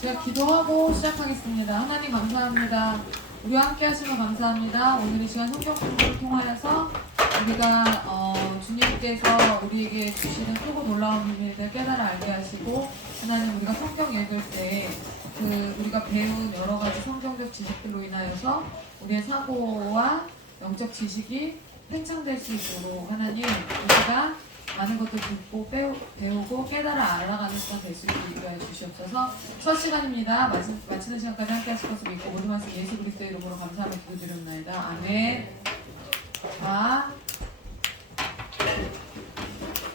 제가 기도하고 시작하겠습니다. 하나님 감사합니다. 우리와 함께 하시면 감사합니다. 오늘 이 시간 성경 공부를 통하여서 우리가 주님께서 우리에게 주시는 크고 놀라운 비밀들 깨달아 알게 하시고, 하나님 우리가 성경 읽을 때 우리가 배운 여러 가지 성경적 지식들로 인하여서 우리의 사고와 영적 지식이 팽창될 수 있도록 하나님 우리가 많은 것도 듣고 배우고 깨달아 알아가는 시간 될 수 있게 해 주시옵소서. 첫 시간입니다. 마치는 시간까지 함께 하실 것을 믿고 모든 말씀 예수 그리스도의 이름으로 감사하며 기도드립니다. 아멘. 자,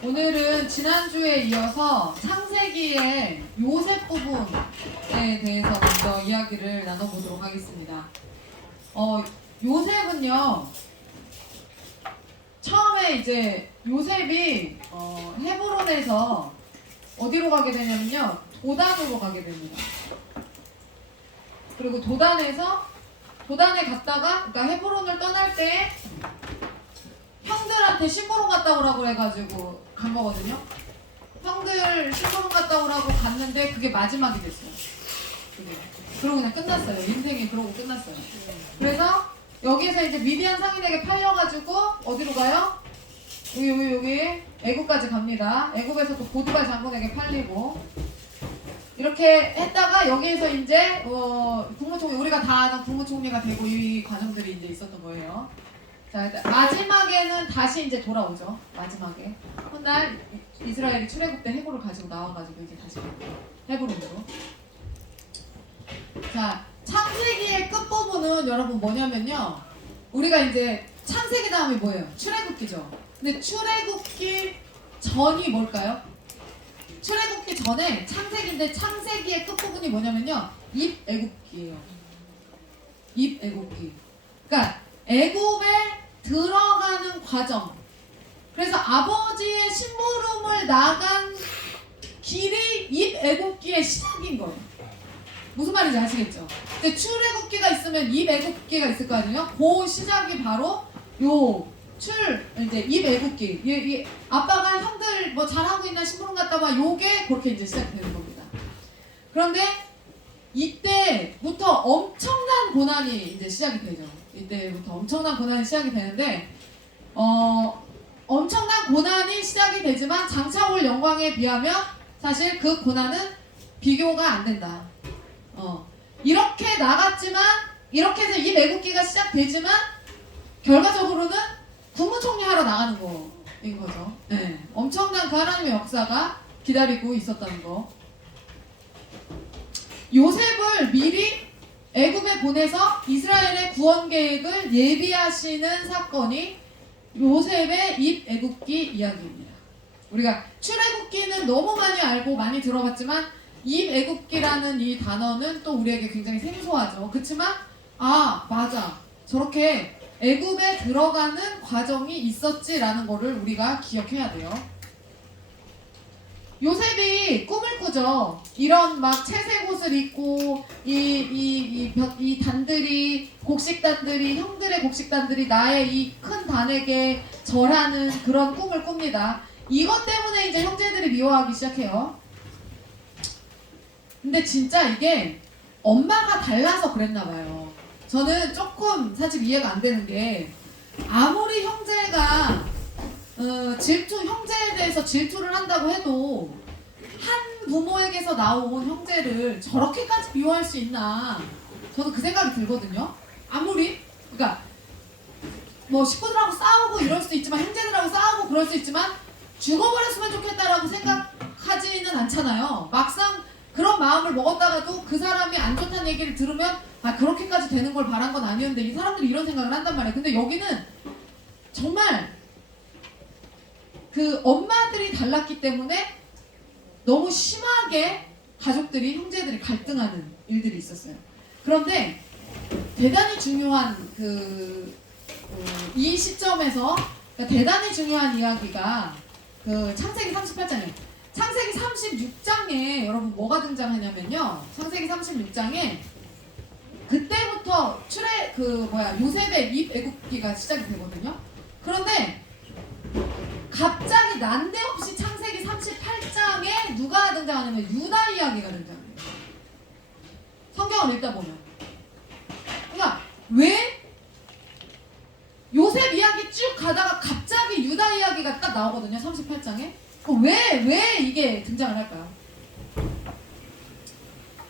오늘은 지난주에 이어서 창세기의 요셉 부분에 대해서 먼저 이야기를 나눠보도록 하겠습니다. 요셉은요, 처음에 이제 요셉이 헤브론에서 어디로 가게 되냐면요, 도단으로 가게 됩니다. 그리고 도단에 갔다가, 그러니까 헤브론을 떠날 때 형들한테 심부름 갔다 오라고 해가지고 간 거거든요. 형들 심부름 갔다 오라고 갔는데 그게 마지막이 됐어요. 그러고 그냥 끝났어요. 인생이 그러고 끝났어요. 그래서 여기에서 이제 미디안 상인에게 팔려가지고 어디로 가요? 여기 애굽까지 갑니다. 애굽에서 또 보드발 장군에게 팔리고, 이렇게 했다가 여기에서 이제 국무총리, 우리가 다 아는 국무총리가 되고 이 과정들이 이제 있었던 거예요. 자, 마지막에는 다시 이제 돌아오죠. 마지막에 훗날 이스라엘이 출애굽 때 해골을 가지고 나와가지고 이제 다시 헤브론으로. 자, 창세기의 끝부분은 여러분 뭐냐면요, 우리가 이제 창세기 다음이 뭐예요? 출애굽기죠. 근데 출애굽기 전이 뭘까요? 출애굽기 전에 창세기인데, 창세기의 끝부분이 뭐냐면요, 입애굽기예요. 입애굽기. 그러니까 애굽에 들어가는 과정. 그래서 아버지의 심부름을 나간 길이 입애굽기의 시작인 거예요. 무슨 말인지 아시겠죠? 근데 출애굽기가 있으면 입애굽기가 있을 거 아니에요? 그 시작이 바로 이제 입애굽기. 아빠가 형들 뭐 잘하고 있나 심부름 갔다 와, 요게 그렇게 이제 시작되는 겁니다. 그런데 이때부터 엄청난 고난이 이제 시작이 되죠. 이때부터 엄청난 고난이 시작이 되는데, 엄청난 고난이 시작이 되지만 장차 올 영광에 비하면 사실 그 고난은 비교가 안 된다. 이렇게 나갔지만, 이렇게 해서 이 애굽기가 시작되지만 결과적으로는 국무총리 하러 나가는 거인 거죠. 네. 엄청난 그 하나님의 역사가 기다리고 있었다는 거. 요셉을 미리 애굽에 보내서 이스라엘의 구원 계획을 예비하시는 사건이 요셉의 입애굽기 이야기입니다. 우리가 출애굽기는 너무 많이 알고 많이 들어봤지만 입애굽기라는 이 단어는 또 우리에게 굉장히 생소하죠. 그렇지만 맞아, 저렇게 애굽에 들어가는 과정이 있었지라는 거를 우리가 기억해야 돼요. 요셉이 꿈을 꾸죠. 이런 막 채색 옷을 입고 이 단들이, 곡식단들이, 형들의 곡식단들이 나의 이 큰 단에게 절하는 그런 꿈을 꿉니다. 이것 때문에 이제 형제들이 미워하기 시작해요. 근데 진짜 이게 엄마가 달라서 그랬나 봐요. 저는 조금 사실 이해가 안 되는 게, 아무리 형제가 형제에 대해서 질투를 한다고 해도 한 부모에게서 나온 형제를 저렇게까지 미워할 수 있나, 저는 그 생각이 들거든요. 아무리, 그러니까 뭐 식구들하고 싸우고 이럴 수도 있지만, 형제들하고 싸우고 그럴 수 있지만 죽어버렸으면 좋겠다라고 생각하지는 않잖아요. 막상 그런 마음을 먹었다가도 그 사람이 안 좋다는 얘기를 들으면 그렇게까지 되는 걸 바란 건 아니었는데 이 사람들이 이런 생각을 한단 말이에요. 근데 여기는 정말 그 엄마들이 달랐기 때문에 너무 심하게 가족들이, 형제들이 갈등하는 일들이 있었어요. 그런데 대단히 중요한 이 시점에서 그러니까 대단히 중요한 이야기가 그 창세기 38장이에요. 창세기 36장에 여러분 뭐가 등장하냐면요. 창세기 36장에 그때부터 요셉의 입애굽기가 시작이 되거든요. 그런데 갑자기 난데없이 창세기 38장에 누가 등장하냐면 유다 이야기가 등장해요. 성경을 읽다 보면. 그러니까 왜 요셉 이야기 쭉 가다가 갑자기 유다 이야기가 딱 나오거든요. 38장에. 왜 이게 등장을 할까요?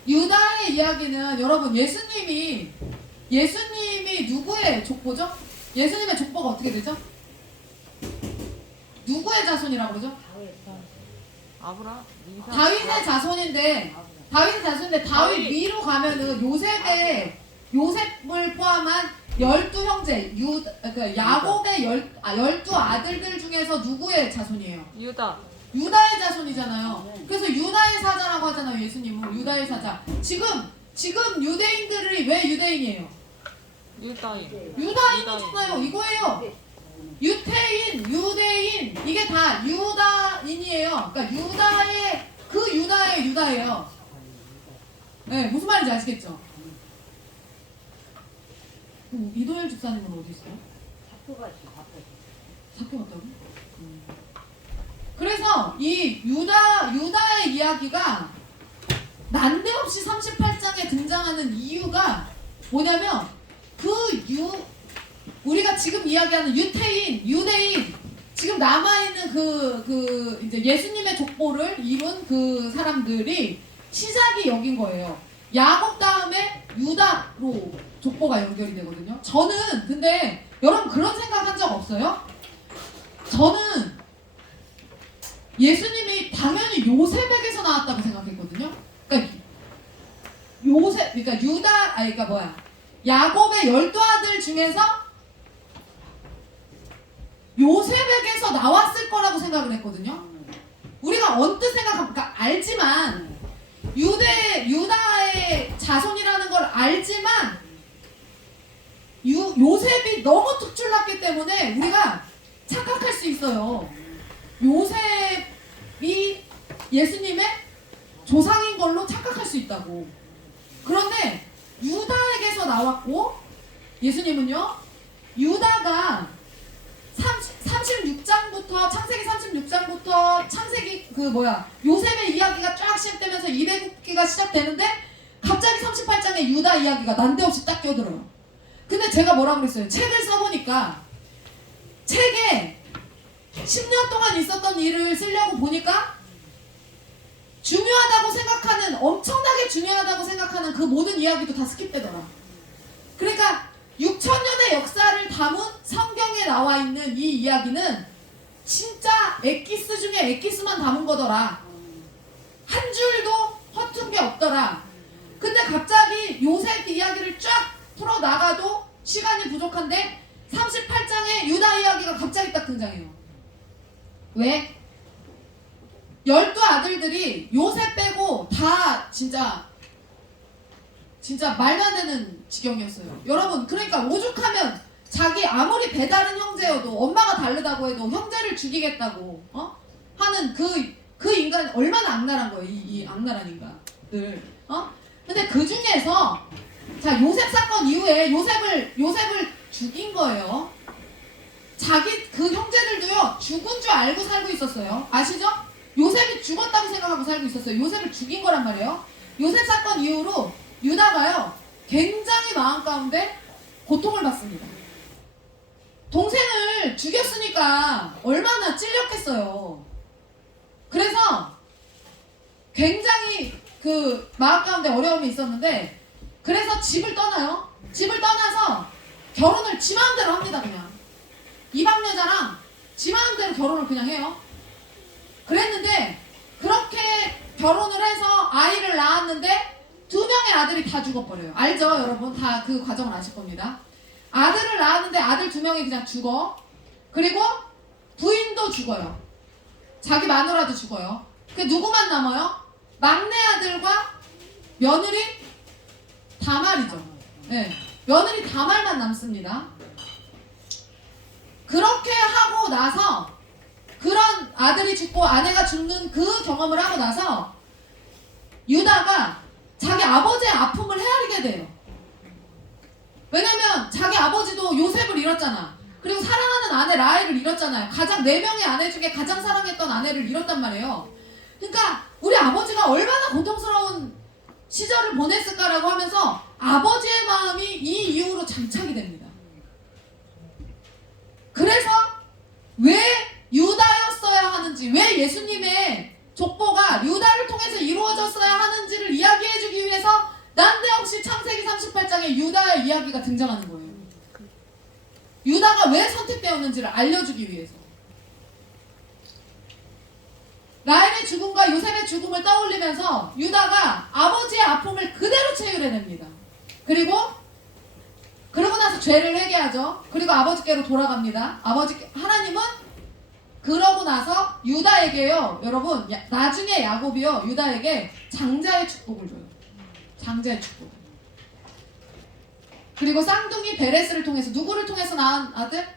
유다의 이야기는 여러분 예수님이 누구의 족보죠? 예수님의 족보가 어떻게 되죠? 누구의 자손이라고 그러죠? 다윗의 자손인데 다윗 위로 가면은 요셉을 포함한 12형제 그러니까 야곱의 12아들들 중에서 누구의 자손이에요? 유다의 자손이잖아요. 그래서 유다의 사자라고 하잖아요. 예수님은 유다의 사자. 지금 유대인들이 왜 유대인이에요? 유다인이잖아요. 이거예요. 유대인 이게 다 유다인이에요. 그러니까 유다예요. 네, 무슨 말인지 아시겠죠? 이도열 집사님은 어디 있어요? 학교 갔다고? 그래서 이 유다의 이야기가 난데없이 38장에 등장하는 이유가 뭐냐면 우리가 지금 이야기하는 유대인 지금 남아있는 이제 예수님의 족보를 이룬 그 사람들이 시작이 여긴 거예요. 야곱 다음에 유다로 족보가 연결이 되거든요. 저는 근데 여러분 그런 생각한 적 없어요? 저는 예수님이 당연히 요셉에게서 나왔다고 생각했거든요. 그러니까 야곱의 12아들 중에서 요셉에게서 나왔을 거라고 생각을 했거든요. 우리가 언뜻 생각하니까 알지만 유다의 자손이라는 걸 알지만 요셉이 너무 특출났기 때문에 우리가 착각할 수 있어요. 요셉이 예수님의 조상인 걸로 착각할 수 있다고. 그런데 유다에게서 나왔고 예수님은요. 유다가 36장부터 창세기 36장부터 요셉의 이야기가 쫙 시작되면서 입애굽기가 시작되는데 갑자기 38장에 유다 이야기가 난데없이 딱 껴들어요. 근데 제가 뭐라 그랬어요? 책을 써보니까 책에 10년 동안 있었던 일을 쓰려고 보니까 엄청나게 중요하다고 생각하는 그 모든 이야기도 다 스킵되더라. 그러니까 6,000년의 역사를 담은 성경에 나와 있는 이 이야기는 진짜 엑기스 중에 엑기스만 담은 거더라. 한 줄도 허튼 게 없더라. 근데 갑자기 요셉 이야기를 쫙 풀어나가도 시간이 부족한데 38장에 유다 이야기가 갑자기 딱 등장해요. 왜? 12아들들이 요셉 빼고 다 진짜 말도 안 되는 지경이었어요. 여러분, 그러니까 오죽하면 자기 아무리 배다른 형제여도 엄마가 다르다고 해도 형제를 죽이겠다고 하는 그 인간이 얼마나 악랄한 거예요. 이 악랄한 인간들. 근데 그 중에서 요셉 사건 이후에 요셉을 죽인 거예요. 자기 그 형제들도요 죽은 줄 알고 살고 있었어요. 아시죠? 요셉이 죽었다고 생각하고 살고 있었어요. 요셉을 죽인 거란 말이에요. 요셉 사건 이후로 유다가요 굉장히 마음 가운데 고통을 받습니다. 동생을 죽였으니까 얼마나 찔렸겠어요. 그래서 굉장히 그 마음 가운데 어려움이 있었는데 그래서 집을 떠나요. 집을 떠나서 결혼을 지 마음대로 합니다. 그냥 이방 여자랑 지 마음대로 결혼을 그냥 해요. 그랬는데 그렇게 결혼을 해서 아이를 낳았는데 2명의 아들이 다 죽어버려요. 알죠? 여러분 다 그 과정을 아실 겁니다. 아들을 낳았는데 아들 2명이 그냥 죽어. 그리고 부인도 죽어요. 자기 마누라도 죽어요. 그 누구만 남아요? 막내 아들과 며느리 다말이죠. 네, 며느리 다말만 남습니다. 그렇게 하고 나서 그런 아들이 죽고 아내가 죽는 그 경험을 하고 나서 유다가 자기 아버지의 아픔을 헤아리게 돼요. 왜냐면 자기 아버지도 요셉을 잃었잖아. 그리고 사랑하는 아내 라헬을 잃었잖아요. 가장 4명의 아내 중에 가장 사랑했던 아내를 잃었단 말이에요. 그러니까 우리 아버지가 얼마나 고통스러운 시절을 보냈을까라고 하면서 아버지의 마음이 이 이후로 장착이 됩니다. 그래서 왜 유다였어야 하는지, 왜 예수님의 족보가 유다를 통해서 이루어졌어야 하는지를 이야기해주기 위해서 난데없이 창세기 38장에 유다의 이야기가 등장하는 거예요. 유다가 왜 선택되었는지를 알려주기 위해서. 라헬의 죽음과 요셉의 죽음을 떠올리면서 유다가 아버지의 아픔을 그대로 체휼해냅니다. 그러고 나서 죄를 회개하죠. 그리고 아버지께로 돌아갑니다. 하나님은 그러고 나서 유다에게요, 여러분, 나중에 야곱이요, 유다에게 장자의 축복을 줘요. 장자의 축복. 그리고 쌍둥이 베레스를 통해서, 누구를 통해서 낳은 아들?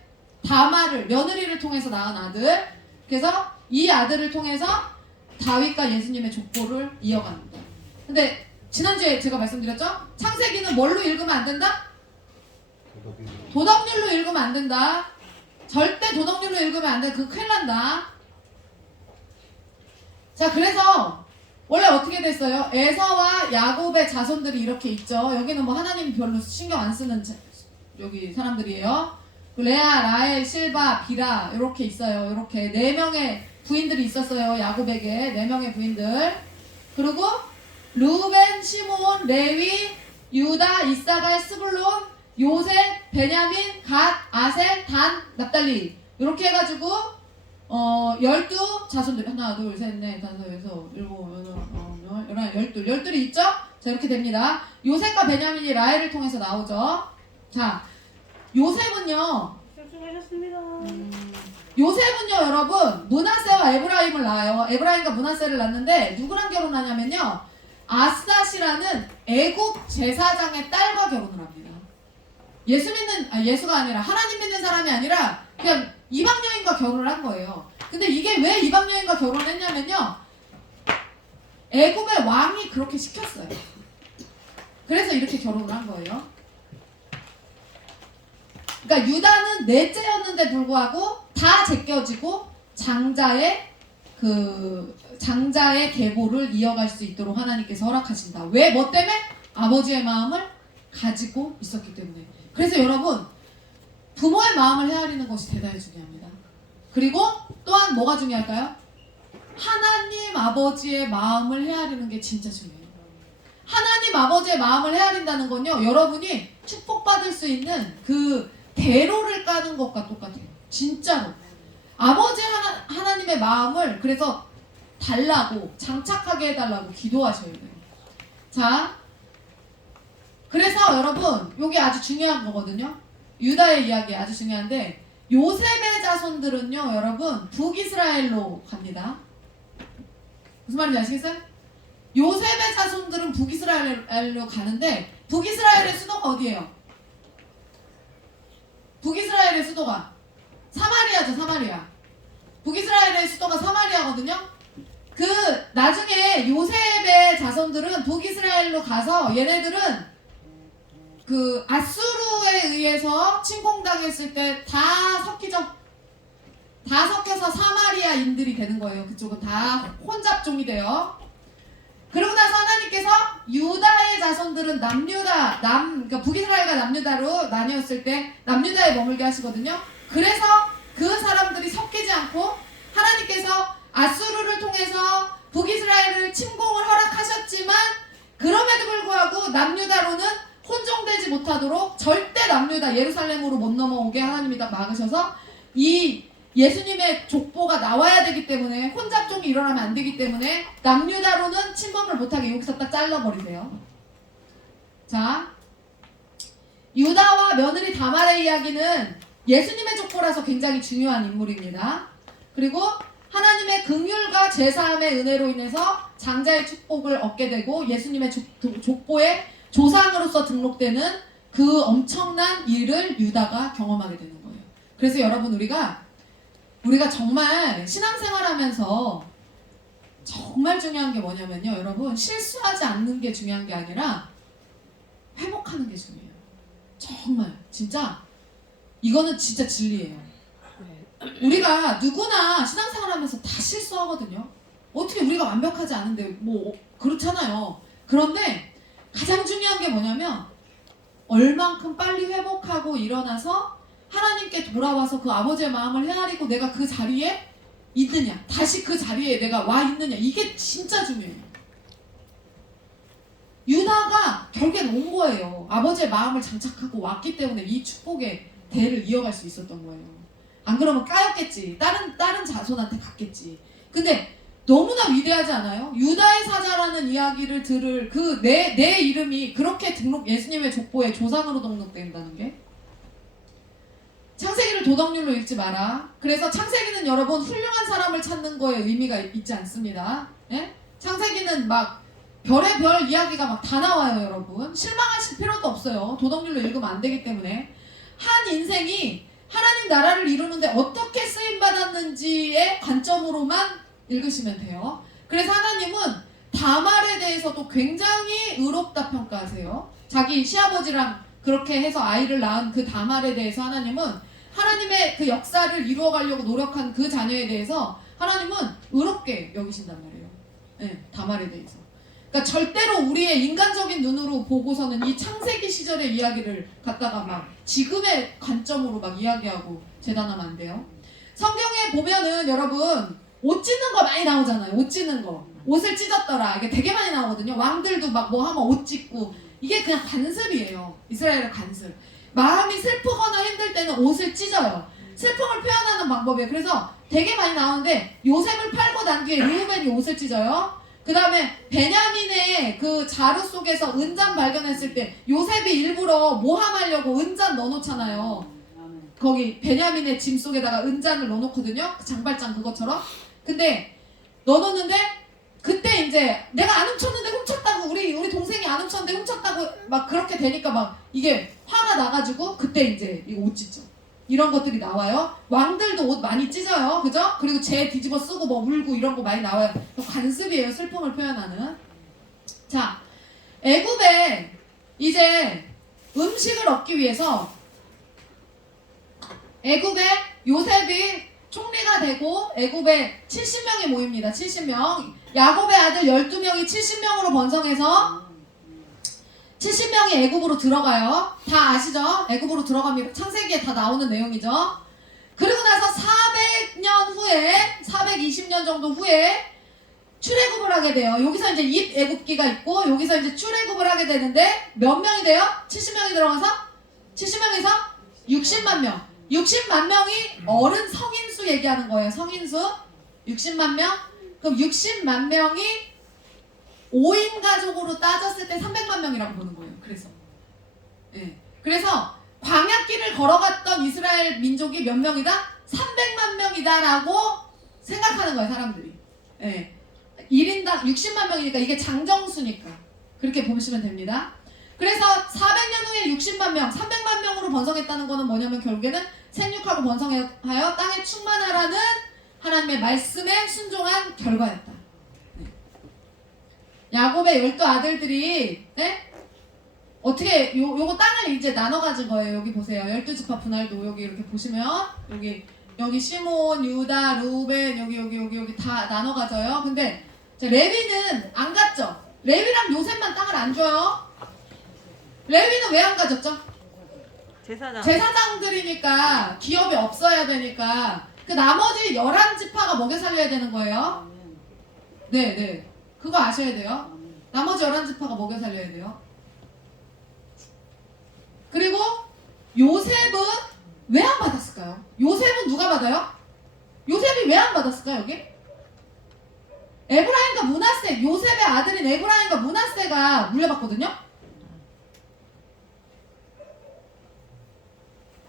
다말을, 며느리를 통해서 낳은 아들. 그래서 이 아들을 통해서 다윗과 예수님의 족보를 이어갑니다. 근데 지난주에 제가 말씀드렸죠? 창세기는 뭘로 읽으면 안 된다? 도덕률로 읽으면 안 된다. 절대 도덕률로 읽으면 안 돼. 그거 큰일 난다. 자, 그래서 원래 어떻게 됐어요? 에서와 야곱의 자손들이 이렇게 있죠. 여기는 뭐 하나님 별로 신경 안 쓰는 여기 사람들이에요. 레아, 라헬, 실바, 비라 이렇게 있어요. 이렇게 4명의 부인들이 있었어요. 야곱에게 4명의 부인들. 그리고 루벤, 시몬, 레위, 유다, 이사갈, 스불론, 요셉, 베냐민, 갓, 아셀, 단, 납달리 이렇게 해가지고 12 자손들, 하나, 둘, 셋, 넷, 다섯, 여섯, 일곱, 여덟, 12이 있죠? 자, 이렇게 됩니다. 요셉과 베냐민이 라헬을 통해서 나오죠. 자, 요셉은요, 여러분, 므낫세와 에브라임을 낳아요. 에브라임과 므낫세를 낳는데 누구랑 결혼하냐면요, 아스닷이라는 애굽 제사장의 딸과 결혼을 합니다. 예수가 아니라 하나님 믿는 사람이 아니라 그냥 이방 여인과 결혼을 한 거예요. 근데 이게 왜 이방 여인과 결혼을 했냐면요, 애굽의 왕이 그렇게 시켰어요. 그래서 이렇게 결혼을 한 거예요. 그러니까 유다는 넷째였는데 불구하고 다 제껴지고 장자의 계보를 이어갈 수 있도록 하나님께서 허락하신다. 왜? 뭐 때문에? 아버지의 마음을 가지고 있었기 때문에. 그래서 여러분, 부모의 마음을 헤아리는 것이 대단히 중요합니다. 그리고 또한 뭐가 중요할까요? 하나님 아버지의 마음을 헤아리는 게 진짜 중요해요. 하나님 아버지의 마음을 헤아린다는 건요, 여러분이 축복받을 수 있는 그 대로를 까는 것과 똑같아요. 진짜로. 하나님의 마음을 그래서 달라고, 장착하게 해달라고 기도하셔야 돼요. 자, 그래서 여러분, 이게 아주 중요한 거거든요. 유다의 이야기 아주 중요한데, 요셉의 자손들은요, 여러분, 북이스라엘로 갑니다. 무슨 말인지 아시겠어요? 요셉의 자손들은 북이스라엘로 가는데, 북이스라엘의 수도가 어디예요? 북이스라엘의 수도가 사마리아죠. 사마리아. 북이스라엘의 수도가 사마리아거든요. 나중에 요셉의 자손들은 북이스라엘로 가서 얘네들은 아수르에 의해서 침공당했을 때 다 섞이죠. 다 섞여서 사마리아인들이 되는 거예요. 그쪽은 다 혼잡종이 돼요. 그러고 나서 하나님께서 유다의 자손들은 그러니까 북이스라엘과 남유다로 나뉘었을 때 남유다에 머물게 하시거든요. 그래서 그 사람들이 섞이지 않고 하나님께서 아수르를 통해서 북이스라엘을 침공을 허락하셨지만, 그럼에도 불구하고 남유다로는 혼종되지 못하도록 절대 남유다 예루살렘으로 못 넘어오게 하나님이 딱 막으셔서, 이 예수님의 족보가 나와야 되기 때문에, 혼잡종이 일어나면 안 되기 때문에 남유다로는 침범을 못하게 여기서 딱 잘라버리세요. 자, 유다와 며느리 다말의 이야기는 예수님의 족보라서 굉장히 중요한 인물입니다. 그리고 하나님의 긍휼과 제사함의 은혜로 인해서 장자의 축복을 얻게 되고 예수님의 족보의 조상으로서 등록되는 그 엄청난 일을 유다가 경험하게 되는 거예요. 그래서 여러분 우리가 정말 신앙생활하면서 정말 중요한 게 뭐냐면요. 여러분 실수하지 않는 게 중요한 게 아니라 회복하는 게 중요해요. 정말 진짜 이거는 진짜 진리예요. 우리가 누구나 신앙생활하면서 다 실수하거든요. 어떻게 우리가 완벽하지 않은데 뭐 그렇잖아요. 그런데 가장 중요한 게 뭐냐면 얼만큼 빨리 회복하고 일어나서 하나님께 돌아와서 그 아버지의 마음을 헤아리고 내가 그 자리에 있느냐, 다시 그 자리에 내가 와 있느냐, 이게 진짜 중요해요. 유다가 결국엔 온 거예요. 아버지의 마음을 장착하고 왔기 때문에 이 축복의 대를 이어갈 수 있었던 거예요. 안 그러면 까였겠지. 다른 자손한테 갔겠지. 근데 너무나 위대하지 않아요? 유다의 사자라는 이야기를 들을 그 내 이름이 그렇게 예수님의 족보에 조상으로 등록된다는 게. 창세기를 도덕률로 읽지 마라. 그래서 창세기는 여러분 훌륭한 사람을 찾는 거에 의미가 있지 않습니다. 예? 창세기는 막 별의 별 이야기가 막 다 나와요, 여러분. 실망하실 필요도 없어요. 도덕률로 읽으면 안 되기 때문에. 한 인생이 하나님 나라를 이루는데 어떻게 쓰임받았는지의 관점으로만 읽으시면 돼요. 그래서 하나님은 다말에 대해서도 굉장히 의롭다 평가하세요. 자기 시아버지랑 그렇게 해서 아이를 낳은 그 다말에 대해서 하나님은 하나님의 그 역사를 이루어가려고 노력한 그 자녀에 대해서 하나님은 의롭게 여기신단 말이에요. 네, 다말에 대해서. 그러니까 절대로 우리의 인간적인 눈으로 보고서는 이 창세기 시절의 이야기를 갖다가 막 지금의 관점으로 막 이야기하고 재단하면 안 돼요. 성경에 보면은 여러분 옷 찢는 거 많이 나오잖아요. 옷 찢는 거. 옷을 찢었더라. 이게 되게 많이 나오거든요. 왕들도 막 뭐 하면 옷 찢고. 이게 그냥 관습이에요. 이스라엘의 관습. 마음이 슬프거나 힘들 때는 옷을 찢어요. 슬픔을 표현하는 방법이에요. 그래서 되게 많이 나오는데 요셉을 팔고 난 뒤에 르우벤이 옷을 찢어요. 그 다음에 베냐민의 그 자루 속에서 은잔 발견했을 때 요셉이 일부러 모함하려고 은잔 넣어놓잖아요. 거기 베냐민의 짐 속에다가 은잔을 넣어놓거든요. 그 장발장 그것처럼. 근데 넣어놓는데 그때 이제 내가 안 훔쳤는데 훔쳤다고 우리 동생이 안 훔쳤는데 훔쳤다고 막 그렇게 되니까 막 이게 화가 나가지고 그때 이제 이거 옷 찢죠. 이런 것들이 나와요. 왕들도 옷 많이 찢어요. 그죠? 그리고 재 뒤집어 쓰고 뭐 울고 이런 거 많이 나와요. 관습이에요. 슬픔을 표현하는. 자, 애굽에 이제 음식을 얻기 위해서 애굽에 요셉이 총리가 되고 애굽에 70명이 모입니다. 70명. 야곱의 아들 12명이 70명으로 번성해서 70명이 애굽으로 들어가요. 다 아시죠? 애굽으로 들어갑니다. 창세기에 다 나오는 내용이죠. 그리고 나서 400년 후에 420년 정도 후에 출애굽을 하게 돼요. 여기서 이제 입애굽기가 있고 여기서 이제 출애굽을 하게 되는데 몇 명이 돼요? 70명이 들어가서 70명에서 60만 명. 60만 명이 어른 성인수 얘기하는 거예요. 성인수 60만 명. 그럼 60만 명이 5인 가족으로 따졌을 때 300만 명이라고 보는 거예요. 그래서 예. 그래서 광야길을 걸어갔던 이스라엘 민족이 몇 명이다? 300만 명이다라고 생각하는 거예요. 사람들이. 예. 1인당 60만 명이니까 이게 장정수니까 그렇게 보시면 됩니다. 그래서 400년 후에 60만 명, 300만 명으로 번성했다는 거는 뭐냐면 결국에는 생육하고 번성하여 땅에 충만하라는 하나님의 말씀에 순종한 결과였다. 네. 야곱의 12아들들이 네? 어떻게 요거 땅을 이제 나눠 가진 거예요. 여기 보세요. 12지파 분할도 여기 이렇게 보시면 여기 시몬, 유다, 루벤 여기 다 나눠 가져요. 근데 레위는 안 갔죠. 레위랑 요셉만 땅을 안 줘요. 레위는 왜 안 가졌죠? 제사장들이니까 기업이 없어야 되니까 그 나머지 11지파가 먹여 살려야 되는 거예요. 네. 그거 아셔야 돼요. 나머지 11지파가 먹여 살려야 돼요. 그리고 요셉은 왜 안 받았을까요? 요셉은 누가 받아요? 요셉이 왜 안 받았을까요, 여기? 에브라임과 므낫세, 요셉의 아들인 에브라임과 므낫세가 물려받거든요.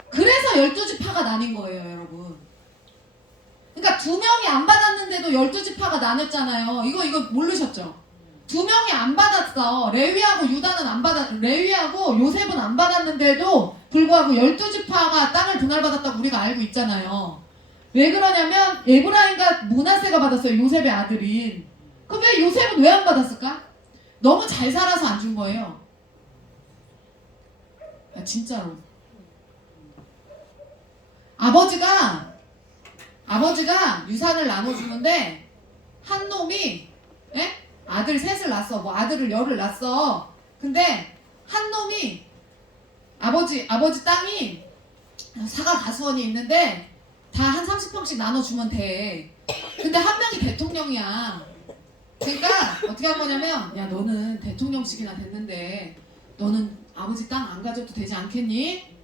그래서 12지파가 나뉜 거예요, 여러분. 그러니까 2명이 안 받았는데도 12지파가 나눴잖아요. 이거 모르셨죠? 두 명이 안 받았어. 레위하고 유다는 안 받았, 레위하고 요셉은 안 받았는데도 불구하고 12지파가 땅을 분할받았다고 우리가 알고 있잖아요. 왜 그러냐면 에브라임과 므낫세가 받았어요. 요셉의 아들인. 그럼 왜 요셉은 왜 안 받았을까? 너무 잘 살아서 안 준 거예요. 아, 진짜로. 아버지가 유산을 나눠주는데 한 놈이 아들 셋을 낳았어. 뭐 아들을 열을 낳았어. 근데 한 놈이 아버지 땅이 사과 가수원이 있는데 다 한 30평씩 나눠주면 돼. 근데 한 명이 대통령이야. 그러니까 어떻게 한 거냐면 야 너는 대통령직이나 됐는데 너는 아버지 땅 안 가져도 되지 않겠니?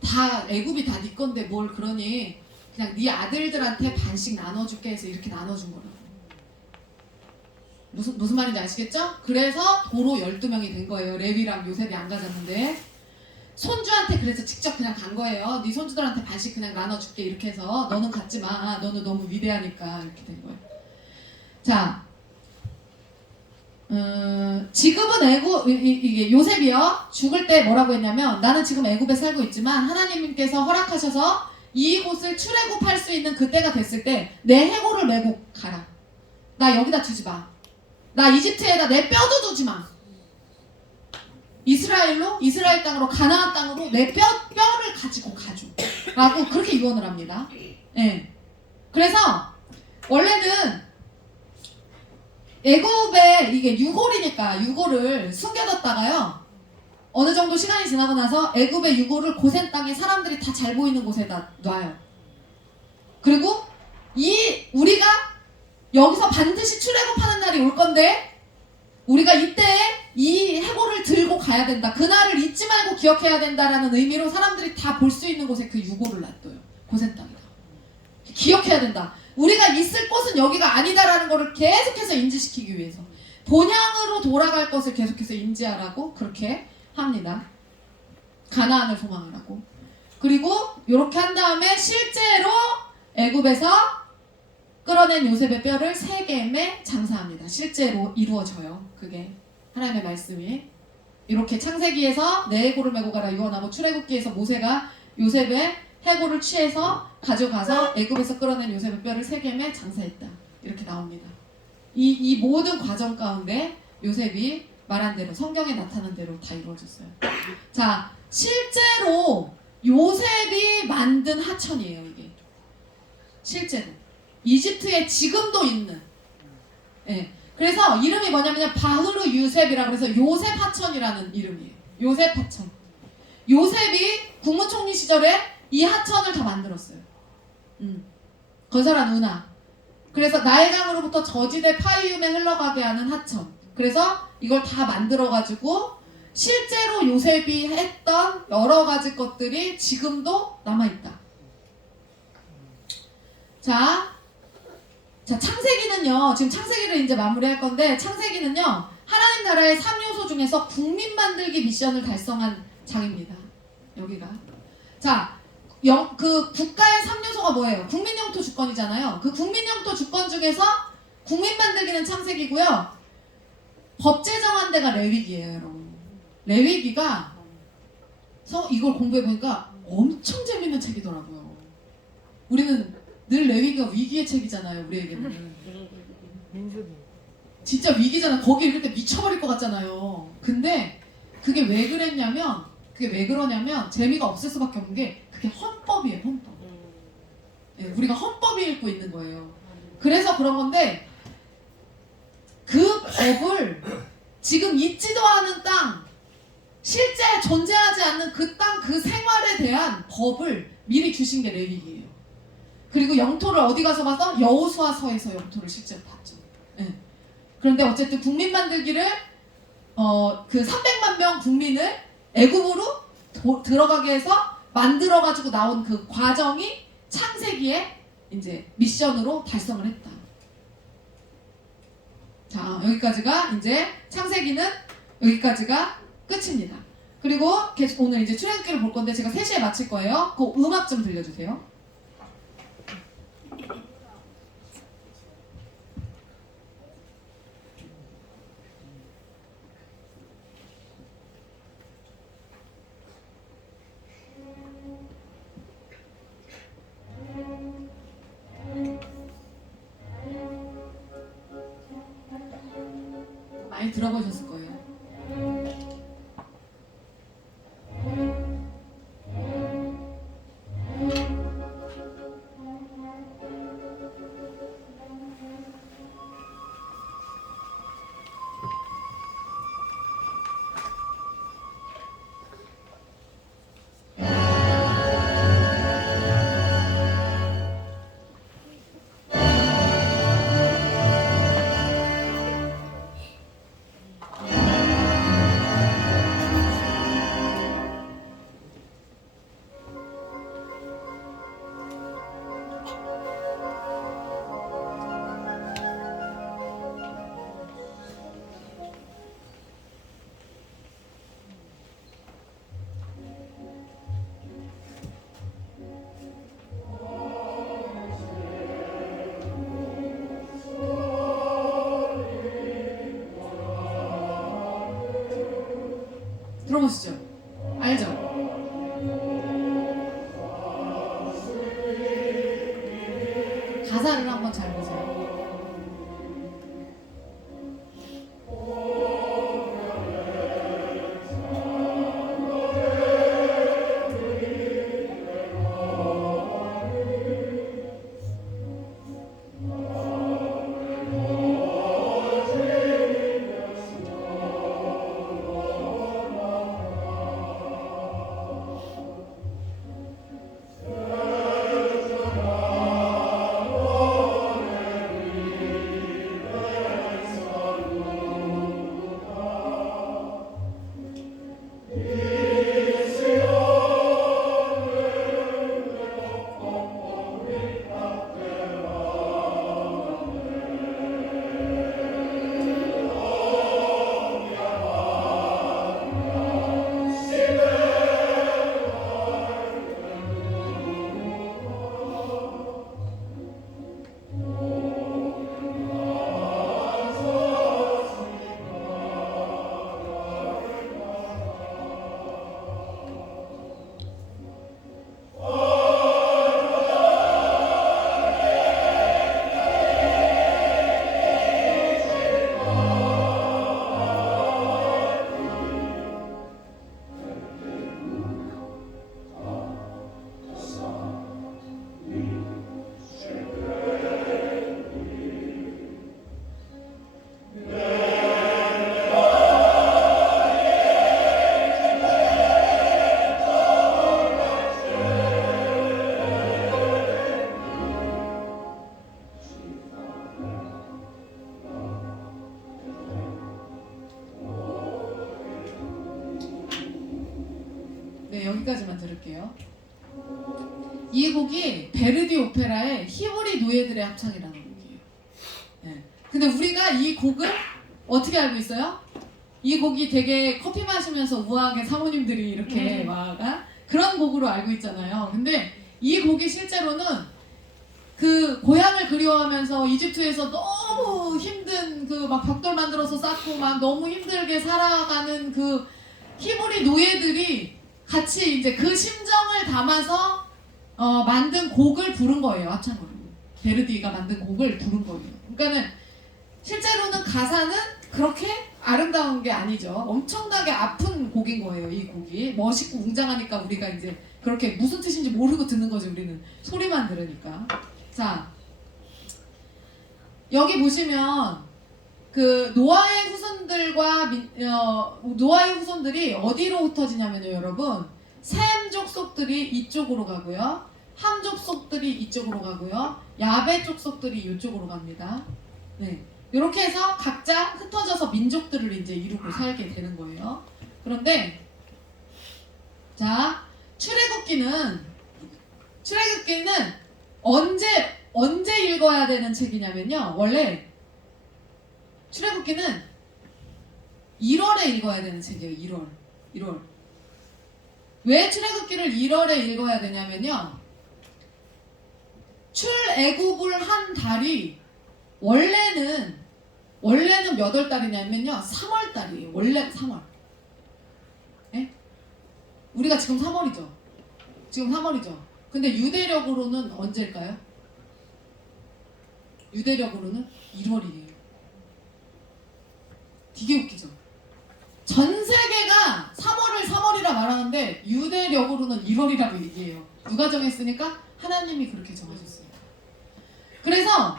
다 애굽이 다 네 건데 뭘 그러니 그냥 네 아들들한테 반씩 나눠줄게 해서 이렇게 나눠준 거라고. 무슨 말인지 아시겠죠? 그래서 도로 12명이 된 거예요. 레위랑 요셉이 안 가졌는데 손주한테 그래서 직접 그냥 간 거예요. 네 손주들한테 반씩 그냥 나눠줄게 이렇게 해서 너는 갖지 마. 너는 너무 위대하니까 이렇게 된 거예요. 자, 지금은 이게 요셉이요. 죽을 때 뭐라고 했냐면 나는 지금 애굽에 살고 있지만 하나님께서 허락하셔서 이곳을 출애굽할 수 있는 그때가 됐을 때 내 해골을 메고 가라. 나 여기다 두지 마. 나 이집트에다 내 뼈도 두지 마. 이스라엘 땅으로 가나안 땅으로 내 뼈를 가지고 가줘. 라고 그렇게 유언을 합니다. 예. 그래서 원래는 애굽에 이게 유골이니까 유골을 숨겨뒀다가요. 어느 정도 시간이 지나고 나서 애굽의 유골을 고센 땅에 사람들이 다 잘 보이는 곳에다 놔요. 그리고 우리가 여기서 반드시 출애굽하는 날이 올 건데 우리가 이때 이 해골을 들고 가야 된다. 그날을 잊지 말고 기억해야 된다라는 의미로 사람들이 다 볼 수 있는 곳에 그 유골을 놔둬요. 고센 땅에다. 기억해야 된다. 우리가 있을 곳은 여기가 아니다라는 것을 계속해서 인지시키기 위해서 본향으로 돌아갈 것을 계속해서 인지하라고 그렇게 합니다. 가나안을 소망하라고. 그리고 이렇게 한 다음에 실제로 애굽에서 끌어낸 요셉의 뼈를 세겜에 장사합니다. 실제로 이루어져요. 그게 하나님의 말씀이. 이렇게 창세기에서 내 해골을 메고 가라 유언하고 출애굽기에서 모세가 요셉의 해골을 취해서 가져가서 애굽에서 끌어낸 요셉의 뼈를 세겜에 장사했다. 이렇게 나옵니다. 이 모든 과정 가운데 요셉이 말한 대로 성경에 나타난 대로 다 이루어졌어요. 자, 실제로 요셉이 만든 하천이에요. 이게 실제로 이집트에 지금도 있는. 예. 그래서 이름이 뭐냐면 바흐르 유셉이라고 해서 요셉 하천이라는 이름이에요. 요셉 하천. 요셉이 국무총리 시절에 이 하천을 다 만들었어요. 건설한 운하. 그래서 나일강으로부터 저지대 파이움에 흘러가게 하는 하천. 그래서 이걸 다 만들어가지고 실제로 요셉이 했던 여러 가지 것들이 지금도 남아있다. 자, 창세기는요. 지금 창세기를 이제 마무리할 건데 창세기는요. 하나님 나라의 3요소 중에서 국민 만들기 미션을 달성한 장입니다. 여기가. 자, 그 국가의 3요소가 뭐예요? 국민 영토 주권이잖아요. 그 국민 영토 주권 중에서 국민 만들기는 창세기고요. 법 제정한 데가 레위기예요, 여러분. 레위기가 이걸 공부해보니까 엄청 재밌는 책이더라고요. 우리는 늘 레위기가 위기의 책이잖아요, 우리에게는. 진짜 위기잖아. 거기 읽을 때 미쳐버릴 것 같잖아요. 근데 그게 왜 그러냐면 재미가 없을 수밖에 없는 게 그게 헌법이에요, 헌법. 예, 우리가 헌법이 읽고 있는 거예요. 그래서 그런 건데 그 법을 지금 있지도 않은 땅, 실제 존재하지 않는 그 땅, 그 생활에 대한 법을 미리 주신 게 레위기예요. 그리고 영토를 어디 가서 봐서 여호수아서에서 영토를 실제로 봤죠. 예. 그런데 어쨌든 국민 만들기를 그 300만 명 국민을 애굽으로 들어가게 해서 만들어가지고 나온 그 과정이 창세기의 이제 미션으로 달성을 했다. 자, 여기까지가 이제 창세기는 여기까지가 끝입니다. 그리고 계속 오늘 이제 출애굽기를 볼 건데 제가 3시에 마칠 거예요. 그 음악 좀 들려주세요. 들어보셨을 거예요. 들어보시죠. 알죠? 가사를 한번 잘 보세요. 네, 여기까지만 들을게요. 이 곡이 베르디 오페라의 히브리 노예들의 합창이라는 곡이에요. 네. 근데 우리가 이 곡을 어떻게 알고 있어요? 이 곡이 되게 커피 마시면서 우아하게 사모님들이 이렇게 막 그런 곡으로 알고 있잖아요. 근데 이 곡이 실제로는 그 고향을 그리워하면서 이집트에서 너무 힘든 그 막 벽돌 만들어서 쌓고 막 너무 힘들게 살아가는 그 히브리 노예들이 같이 이제 그 심정을 담아서 만든 곡을 부른 거예요. 합창으로. 베르디가 만든 곡을 부른 거예요. 그러니까는 실제로는 가사는 그렇게 아름다운 게 아니죠. 엄청나게 아픈 곡인 거예요. 이 곡이 멋있고 웅장하니까 우리가 이제 그렇게 무슨 뜻인지 모르고 듣는 거지. 우리는 소리만 들으니까. 자, 여기 보시면 그 노아의 후손들과 노아의 후손들이 어디로 흩어지냐면요, 여러분. 셈 족속들이 이쪽으로 가고요, 함 족속들이 이쪽으로 가고요, 야베 족속들이 이쪽으로 갑니다. 네, 이렇게 해서 각자 흩어져서 민족들을 이제 이루고 살게 되는 거예요. 그런데 자, 출애굽기는 언제 읽어야 되는 책이냐면요, 원래 출애굽기는 1월에 읽어야 되는 책이에요. 1월. 왜 출애굽기를 1월에 읽어야 되냐면요, 출애굽을 한 달이 원래는 몇 월 달이냐면요, 3월 달이에요. 원래 3월. 네? 우리가 지금 3월이죠. 근데 유대력으로는 언제일까요? 유대력으로는 1월이에요. 되게 웃기죠. 전 세계가 3월을 3월이라 말하는데 유대력으로는 1월이라고 얘기해요. 누가 정했으니까? 하나님이 그렇게 정하셨어요. 그래서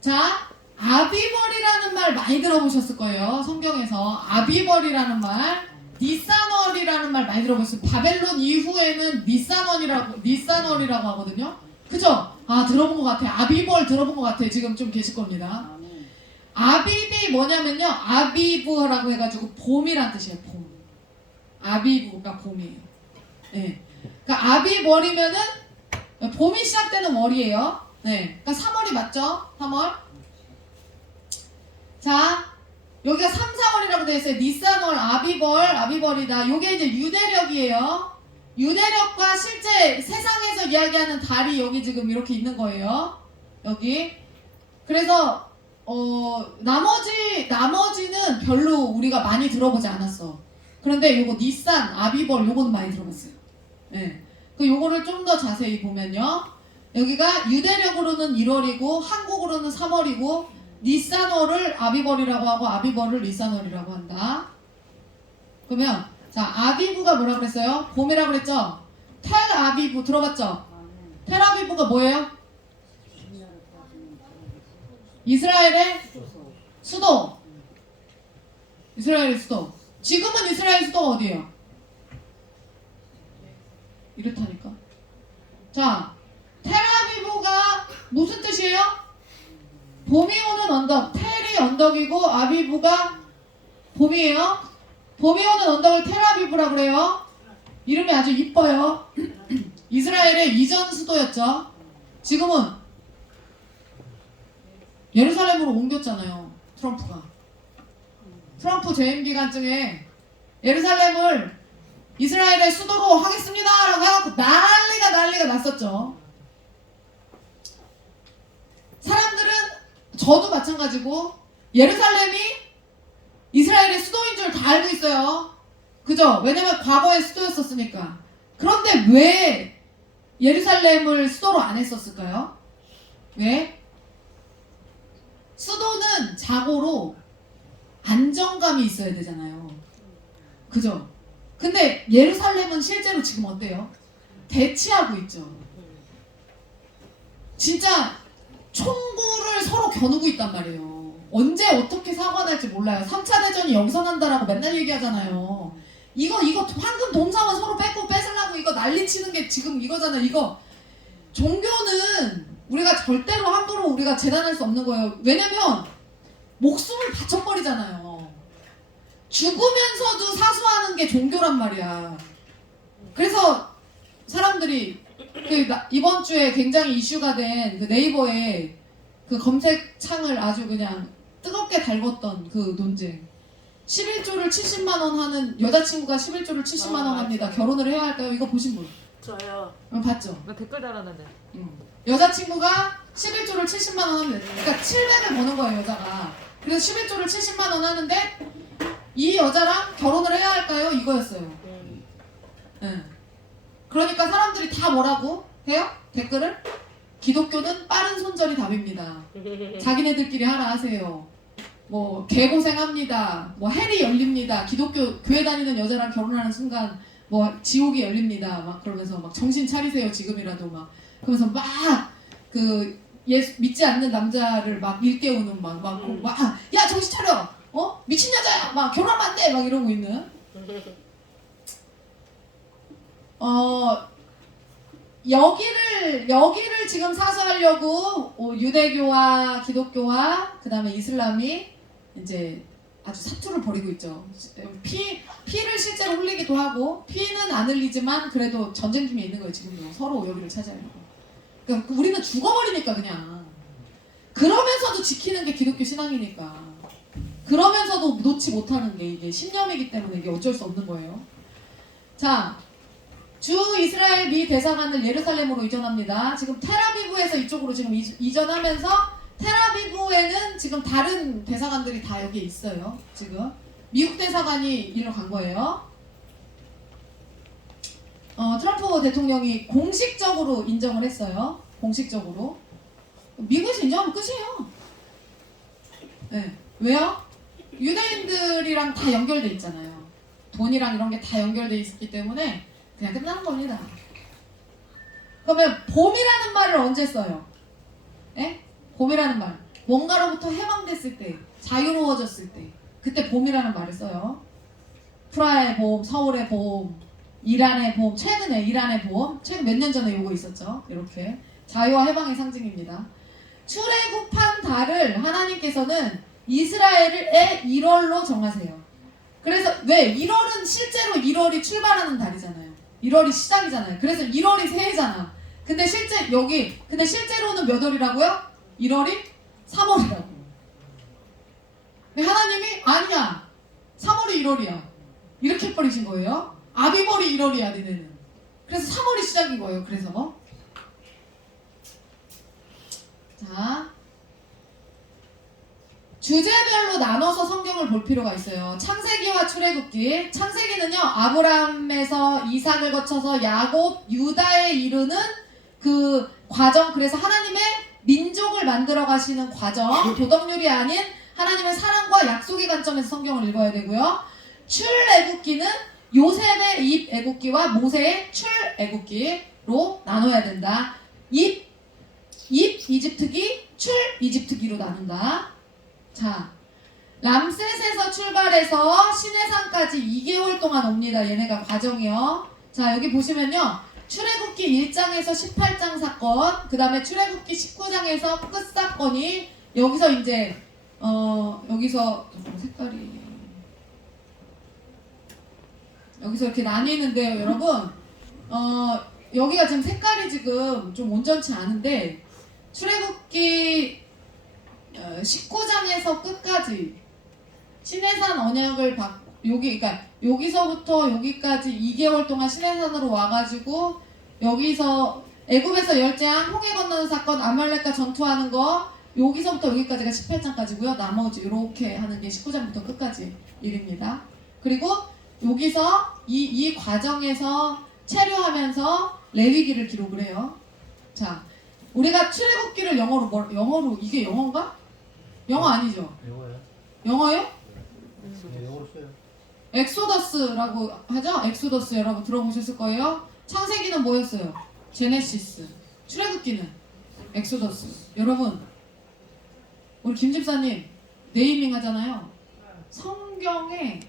자, 아비벌이라는 말 많이 들어보셨을 거예요. 성경에서 아비벌이라는 말, 니산월이라는 말 많이 들어보셨어요. 바벨론 이후에는 니산월이라고 하거든요. 그죠? 아, 들어본 것 같아. 아비벌 들어본 것 같아. 지금 좀 계실 겁니다. 아비비 뭐냐면요, 아비브라고 해가지고 봄이란 뜻이에요. 봄. 아비브가 봄이에요. 네. 그러니까 아비월이면은 봄이 시작되는 월이에요. 네. 그러니까 3월이 맞죠? 3월. 자, 여기가 3, 4월이라고 되어 있어요. 니산월, 아비벌이다. 요게 이제 유대력이에요. 유대력과 실제 세상에서 이야기하는 달이 여기 지금 이렇게 있는 거예요. 여기. 그래서 나머지는 별로 우리가 많이 들어보지 않았어. 그런데 요거 니산, 아비벌 요거는 많이 들어봤어요. 네. 요거를 좀 더 자세히 보면요. 여기가 유대력으로는 1월이고 한국으로는 3월이고 니산월을 아비벌이라고 하고 아비벌을 니산월이라고 한다. 그러면 자, 아비브가 뭐라 그랬어요? 봄이라고 그랬죠? 텔 아비브 들어봤죠? 텔 아비브가 뭐예요? 이스라엘의 수도. 이스라엘의 수도. 지금은 이스라엘 수도가 어디예요? 이렇다니까. 자, 텔아비브가 무슨 뜻이에요? 봄이 오는 언덕. 텔이 언덕이고 아비브가 봄이에요. 봄이 오는 언덕을 텔아비브라고 그래요. 이름이 아주 이뻐요. 이스라엘의 이전 수도였죠. 지금은 예루살렘으로 옮겼잖아요. 트럼프가. 트럼프 재임 기간중에 예루살렘을 이스라엘의 수도로 하겠습니다라고 해갖고 난리가 났었죠. 사람들은 저도 마찬가지고 예루살렘이 이스라엘의 수도인 줄 다 알고 있어요. 그죠? 왜냐면 과거에 수도였었으니까. 그런데 왜 예루살렘을 수도로 안 했었을까요? 왜? 수도는 자고로 안정감이 있어야 되잖아요. 그죠? 근데 예루살렘은 실제로 지금 어때요? 대치하고 있죠. 진짜 총구를 서로 겨누고 있단 말이에요. 언제 어떻게 사고가 날지 몰라요. 3차 대전이 여기서 난다라고 맨날 얘기하잖아요. 이거 황금 동사원 서로 뺏으려고 이거 난리치는 게 지금 이거잖아요. 이거 종교는 우리가 절대로 함부로 우리가 재단할 수 없는 거예요. 왜냐면 목숨을 바쳐버리잖아요. 죽으면서도 사수하는 게 종교란 말이야. 그래서 사람들이 이번 주에 굉장히 이슈가 된 그 네이버에 그 검색창을 아주 그냥 뜨겁게 달궜던 그 논쟁. 11조를 70만 원 하는 여자친구가 11조를 70만 원 합니다. 결혼을 해야 할까요? 이거 보신 분? 저요. 봤죠? 나 댓글 달았는데. 여자친구가 11조를 70만 원 합니다. 그러니까 700을 버는 거예요, 여자가. 그래서 11조를 70만 원 하는데 이 여자랑 결혼을 해야 할까요? 이거였어요. 네. 그러니까 사람들이 다 뭐라고 해요? 댓글을? 기독교는 빠른 손절이 답입니다. 자기네들끼리 하라 하세요. 뭐 개고생합니다. 뭐 헬이 열립니다. 기독교 교회 다니는 여자랑 결혼하는 순간 뭐 지옥이 열립니다. 막 그러면서 막 정신 차리세요 지금이라도 막 그러면서 막 그 예수 믿지 않는 남자를 막 일깨우는 막 야 정신 차려. 미친 여자야. 막 결혼하면 안 돼. 막 이러고 있는. 여기를 지금 사수하려고 유대교와 기독교와 그 다음에 이슬람이 이제 아주 사투를 벌이고 있죠. 피를 실제로 흘리기도 하고 피는 안 흘리지만 그래도 전쟁 중에 있는 거예요. 지금도 서로 여기를 차지하려고. 그러니까 우리는 죽어버리니까 그냥. 그러면서도 지키는 게 기독교 신앙이니까. 그러면서도 놓지 못하는 게 이게 신념이기 때문에 이게 어쩔 수 없는 거예요. 자, 주 이스라엘 미 대사관을 예루살렘으로 이전합니다. 지금 텔아비브에서 이쪽으로 지금 이전하면서 텔아비브에는 지금 다른 대사관들이 다 여기 있어요. 지금 미국 대사관이 이리로 간 거예요. 트럼프 대통령이 공식적으로 인정을 했어요. 공식적으로. 미국에서 인정하면 끝이에요. 네. 왜요? 유대인들이랑 다 연결돼 있잖아요. 돈이랑 이런 게 다 연결돼 있기 때문에 그냥 끝나는 겁니다. 그러면 봄이라는 말을 언제 써요? 예? 봄이라는 말. 뭔가로부터 해방됐을 때, 자유로워졌을 때, 그때 봄이라는 말을 써요. 프라하의 봄, 서울의 봄, 이란의 봄, 최근에 이란의 봄, 최근 몇 년 전에 요거 있었죠. 이렇게 자유와 해방의 상징입니다. 출애굽한 달을 하나님께서는 이스라엘의 1월로 정하세요. 그래서 왜? 1월은 실제로 1월이 출발하는 달이잖아요. 1월이 시작이잖아요. 그래서 1월이 새해잖아. 근데 실제로는 몇 월이라고요? 1월이 3월이라고. 하나님이 아니야. 3월이 1월이야. 이렇게 해버리신 거예요. 아비벌이 1월이야, 너네는. 그래서 3월이 시작인 거예요. 그래서 자, 주제별로 나눠서 성경을 볼 필요가 있어요. 창세기와 출애굽기. 창세기는요, 아브라함에서 이삭을 거쳐서 야곱, 유다에 이르는 그 과정. 그래서 하나님의 민족을 만들어 가시는 과정. 도덕률이 아닌 하나님의 사랑과 약속의 관점에서 성경을 읽어야 되고요. 출애굽기는 요셉의 입 애굽기와 모세의 출애굽기로 나눠야 된다. 입 이집트기, 출 이집트기로 나눈다. 자, 람셋에서 출발해서 시내산까지 2개월 동안 옵니다. 얘네가 과정이요. 자, 여기 보시면요. 출애굽기 1장에서 18장 사건, 그 다음에 출애굽기 19장에서 끝사건이 여기서 이제 여기서 색깔이 여기서 이렇게 나뉘는데요, 여러분. 여기가 지금 색깔이 지금 좀 온전치 않은데 출애굽기 19장에서 끝까지 시내산 언약을 그러니까 여기서부터 여기까지 2개월 동안 시내산으로 와가지고 여기서 애굽에서 10장, 홍해 건너는 사건, 아말렉과 전투하는 거 여기서부터 여기까지가 18장까지고요. 나머지 이렇게 하는 게 19장부터 끝까지 일입니다. 그리고 여기서 이 과정에서 체류하면서 레위기를 기록을 해요. 자, 우리가 출애굽기를 영어로 이게 영어인가? 영어 아니죠? 영어요? 영어요? 네, 영어로 써요. 엑소더스라고 하죠? 엑소더스 여러분 들어보셨을 거예요. 창세기는 뭐였어요? 제네시스. 출애굽기는 엑소더스. 여러분, 우리 김 집사님 네이밍 하잖아요. 성경에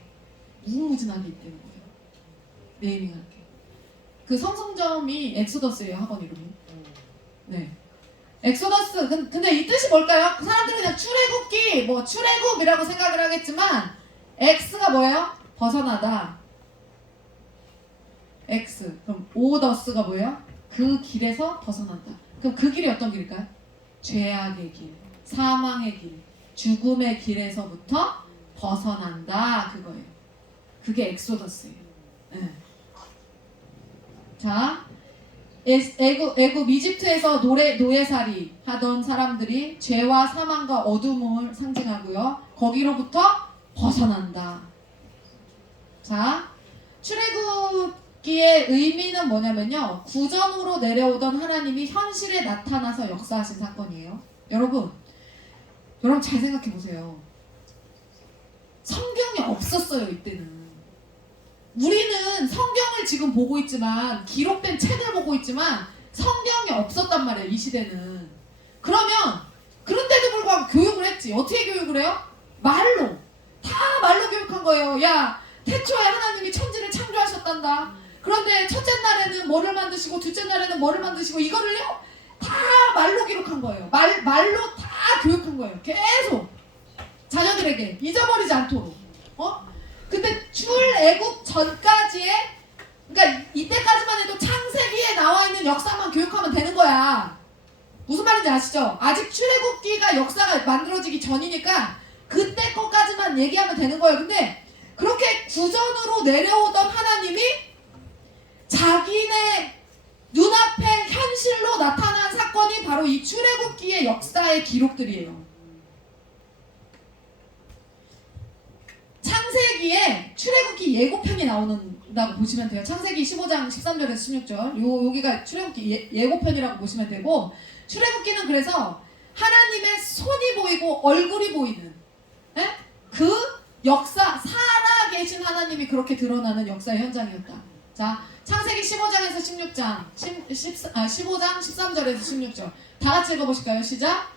무궁무진하게 있다는 거예요. 네이밍 할 게. 그 성성점이 엑소더스예요, 학원 이름이. 네. 엑소더스. 근데 이 뜻이 뭘까요? 그 사람들은 그냥 출애굽기, 출애굽이라고 생각을 하겠지만 X가 뭐예요? 벗어나다. X. 그럼 오더스가 뭐예요? 그 길에서 벗어난다. 그럼 그 길이 어떤 길일까요? 죄악의 길, 사망의 길, 죽음의 길에서부터 벗어난다. 그거예요. 그게 엑소더스예요. 네. 자, 애굽 이집트에서 노예살이 하던 사람들이 죄와 사망과 어둠을 상징하고요. 거기로부터 벗어난다. 자, 출애굽기의 의미는 뭐냐면요. 구전으로 내려오던 하나님이 현실에 나타나서 역사하신 사건이에요. 여러분 잘 생각해 보세요. 성경이 없었어요, 이때는. 우리는 성경을 지금 보고 있지만, 기록된 책을 보고 있지만 성경이 없었단 말이에요, 이 시대는. 그러면 그런데도 불구하고 교육을 했지. 어떻게 교육을 해요? 말로. 다 말로 교육한 거예요. 야, 태초에 하나님이 천지를 창조하셨단다. 그런데 첫째 날에는 뭐를 만드시고 둘째 날에는 뭐를 만드시고, 이거를요 다 말로 기록한 거예요. 말로 다 교육한 거예요. 계속 자녀들에게 잊어버리지 않도록. 근데 출애굽 전까지의, 그러니까 이때까지만 해도 창세기에 나와 있는 역사만 교육하면 되는 거야. 무슨 말인지 아시죠? 아직 출애굽기가 역사가 만들어지기 전이니까 그때 것까지만 얘기하면 되는 거예요. 근데 그렇게 구전으로 내려오던 하나님이 자기네 눈앞에 현실로 나타난 사건이 바로 이 출애굽기의 역사의 기록들이에요. 창세기에 출애굽기 예고편이 나오는다고 보시면 돼요. 창세기 15장 13절에서 16절. 여기가 출애굽기 예고편이라고 보시면 되고, 출애굽기는 그래서 하나님의 손이 보이고 얼굴이 보이는 그 살아 계신 하나님이 그렇게 드러나는 역사의 현장이었다. 자, 창세기 15장에서 16장, 15장 13절에서 16절. 다 같이 읽어보실까요? 시작.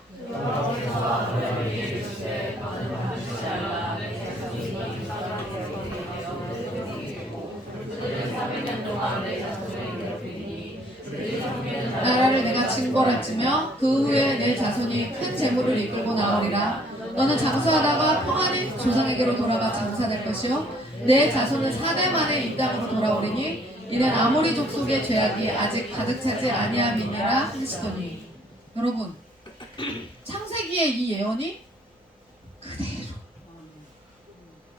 나라를 내가 징벌할지며 그 후에 내 자손이 큰 재물을 이끌고 나오리라. 너는 장수하다가 평안히 조상에게로 돌아가 장사될 것이요 내 자손은 4대 만에 이 땅으로 돌아오리니 이는 아모리 족속의 죄악이 아직 가득 차지 아니함이니라 하시더니. 여러분, 창세기의 이 예언이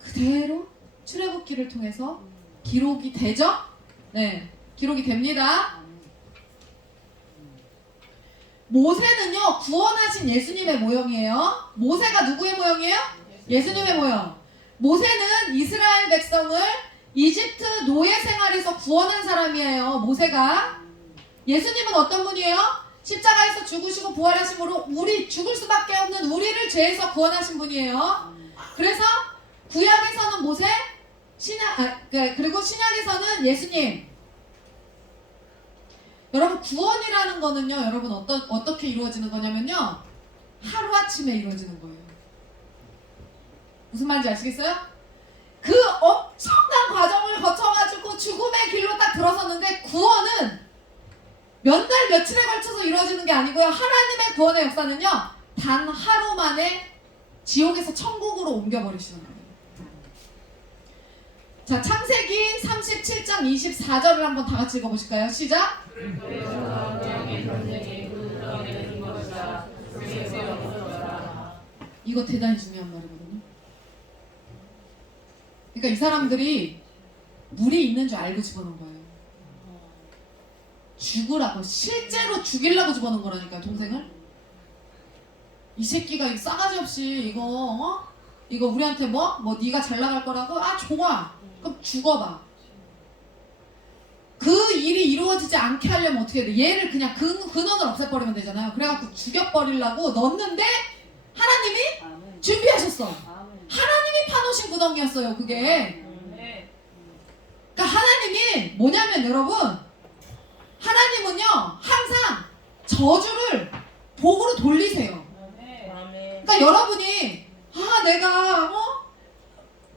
그대로 출애굽기를 통해서 기록이 되죠? 네, 기록이 됩니다. 모세는요, 구원하신 예수님의 모형이에요. 모세가 누구의 모형이에요? 예수님의 모형. 모세는 이스라엘 백성을 이집트 노예 생활에서 구원한 사람이에요. 모세가. 예수님은 어떤 분이에요? 십자가에서 죽으시고 부활하심으로 우리 죽을 수밖에 없는 우리를 죄에서 구원하신 분이에요. 그래서 구약에서는 모세, 그리고 신약에서는 예수님. 여러분, 구원이라는 거는요, 여러분 어떻게 이루어지는 거냐면요, 하루아침에 이루어지는 거예요. 무슨 말인지 아시겠어요? 그 엄청난 과정을 거쳐가지고 죽음의 길로 딱 들어섰는데, 구원은 몇 날 며칠에 걸쳐서 이루어지는 게 아니고요, 하나님의 구원의 역사는요, 단 하루 만에 지옥에서 천국으로 옮겨버리시는 거예요. 자, 창세기 37장 24절을 한번 다 같이 읽어보실까요? 시작! 이거 대단히 중요한 말이거든요. 그러니까 이 사람들이 물이 있는 줄 알고 집어넣은 거예요. 죽으라고, 실제로 죽이려고 집어넣은 거라니까요, 동생을. 이 새끼가 이 싸가지 없이 이거 우리한테 뭐 네가 잘 나갈 거라고? 아, 좋아. 그럼 죽어봐. 그 일이 이루어지지 않게 하려면 어떻게 해야 돼? 얘를 그냥 근원을 없애버리면 되잖아요. 그래갖고 죽여버리려고 넣었는데 하나님이 준비하셨어. 하나님이 파놓으신 구덩이였어요, 그게. 그러니까 하나님이 뭐냐면, 여러분, 하나님은요 항상 저주를 복으로 돌리세요. 그러니까 여러분이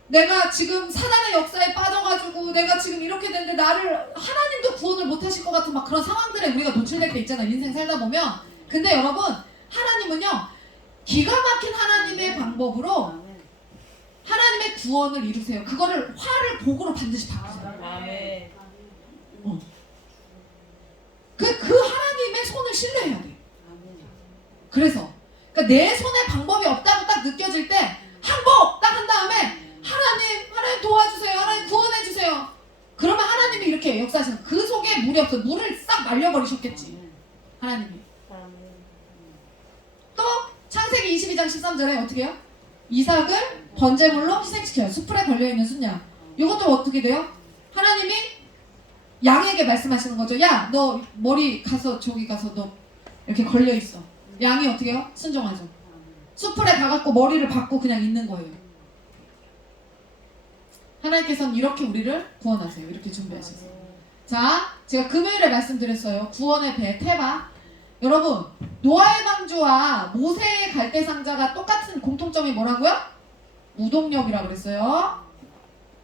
내가 지금 사단의 역사에 빠져가지고 내가 지금 이렇게 됐는데 나를 하나님도 구원을 못하실 것 같은 막 그런 상황들에 우리가 노출될 때 있잖아요, 인생 살다 보면. 근데 여러분, 하나님은요 기가 막힌 하나님의 방법으로 하나님의 구원을 이루세요. 그거를 화를 복으로 반드시 바꾸세요. 그 하나님의 손을 신뢰해야 돼. 그래서 그러니까 내 손에 방법이 없다고 딱 느껴질 때 항복 딱 한 다음에 하나님 도와주세요. 하나님 구원해주세요. 그러면 하나님이 이렇게 역사하시는, 그 속에 물이 없어. 물을 싹 말려버리셨겠지, 하나님이. 또 창세기 22장 13절에 어떻게 해요? 이삭을 번제물로 희생시켜요. 수풀에 걸려있는 순양. 이것도 어떻게 돼요? 하나님이 양에게 말씀하시는 거죠. 야, 너 머리 가서 저기 가서 너 이렇게 걸려있어. 양이 어떻게 해요? 순종하죠. 수풀에 가갖고 머리를 박고 그냥 있는 거예요. 하나님께서는 이렇게 우리를 구원하세요. 이렇게 준비하셨어요. 자, 제가 금요일에 말씀드렸어요. 구원의 배 테바. 여러분, 노아의 방주와 모세의 갈대상자가 똑같은 공통점이 뭐라고요? 무동력이라고 그랬어요.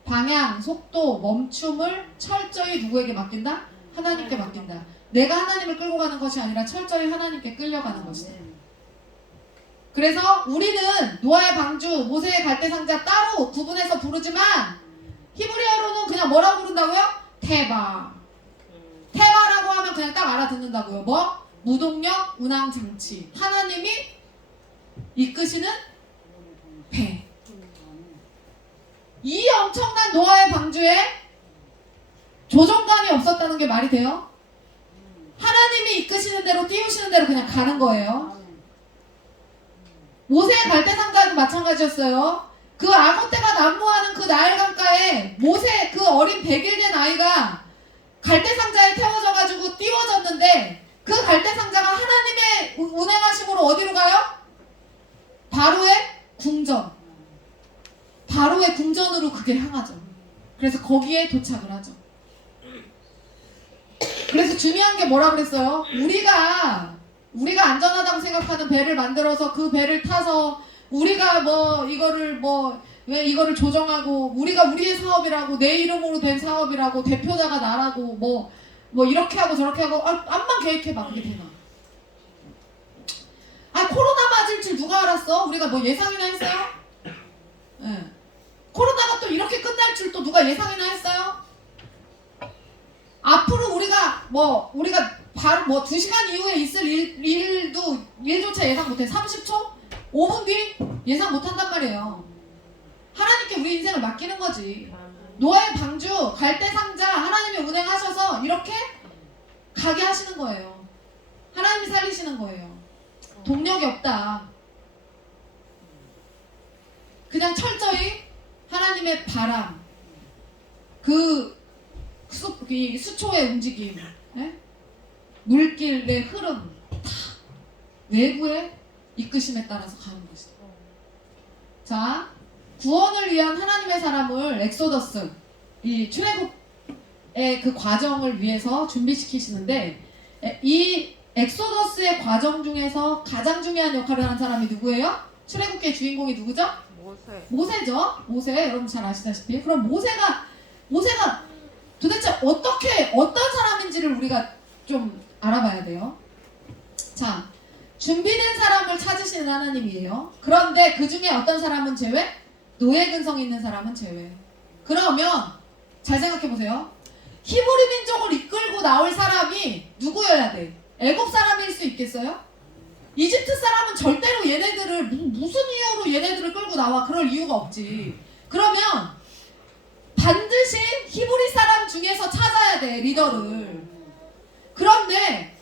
방향, 속도, 멈춤을 철저히 누구에게 맡긴다? 하나님께 맡긴다. 내가 하나님을 끌고 가는 것이 아니라 철저히 하나님께 끌려가는 것이다. 그래서 우리는 노아의 방주, 모세의 갈대상자 따로 구분해서 부르지만 히브리어로는 그냥 뭐라고 부른다고요? 테바. 테바라고 하면 그냥 딱 알아듣는다고요. 뭐? 무동력 운항장치. 하나님이 이끄시는 배. 이 엄청난 노아의 방주에 조종관이 없었다는 게 말이 돼요? 하나님이 이끄시는 대로, 띄우시는 대로 그냥 가는 거예요. 모세의 갈대상자도 마찬가지였어요. 그 아고떼가 난무하는 그 나일 강가에 모세, 그 어린 100일 된 아이가 갈대상자에 태워져가지고 띄워졌는데, 그 갈대상자가 하나님의 운행하심으로 어디로 가요? 바로의 궁전. 바로의 그게 향하죠. 그래서 거기에 도착을 하죠. 그래서 중요한 게 뭐라 그랬어요? 우리가 안전하다고 생각하는 배를 만들어서 그 배를 타서 우리가 뭐 이거를 왜 이거를 조정하고 우리가 우리의 사업이라고 내 이름으로 된 사업이라고 대표자가 나라고 뭐 이렇게 하고 저렇게 하고 암만 계획해봐. 그게 되나? 코로나 맞을 줄 누가 알았어? 우리가 뭐 예상이나 했어요? 네. 코로나가 또 이렇게 끝날 줄 또 누가 예상이나 했어요? 앞으로 우리가 바로 2시간 이후에 있을 일조차 예상 못해. 30초? 5분 뒤? 예상 못한단 말이에요. 하나님께 우리 인생을 맡기는 거지. 노아의 방주, 갈대상자 하나님이 운행하셔서 이렇게 가게 하시는 거예요. 하나님이 살리시는 거예요. 동력이 없다. 그냥 철저히 하나님의 바람, 이 수초의 움직임, 네? 물길의 흐름, 다 외부의 이끄심에 따라서 가는 것이다. 자, 구원을 위한 하나님의 사람을 엑소더스, 이 출애굽의 그 과정을 위해서 준비시키시는데, 이 엑소더스의 과정 중에서 가장 중요한 역할을 하는 사람이 누구예요? 출애굽기의 주인공이 누구죠? 모세죠. 모세, 여러분 잘 아시다시피. 그럼 모세가 도대체 어떤 사람인지를 우리가 좀 알아봐야 돼요. 자, 준비된 사람을 찾으시는 하나님이에요. 그런데 그 중에 어떤 사람은 제외? 노예 근성 있는 사람은 제외. 그러면 잘 생각해 보세요. 히브리 민족을 이끌고 나올 사람이 누구여야 돼? 애굽 사람일 수 있겠어요? 이집트 사람은 절대로 얘네들을 무슨 이유로 얘네들을 끌고 나와? 그럴 이유가 없지. 그러면 반드시 히브리 사람 중에서 찾아야 돼, 리더를. 그런데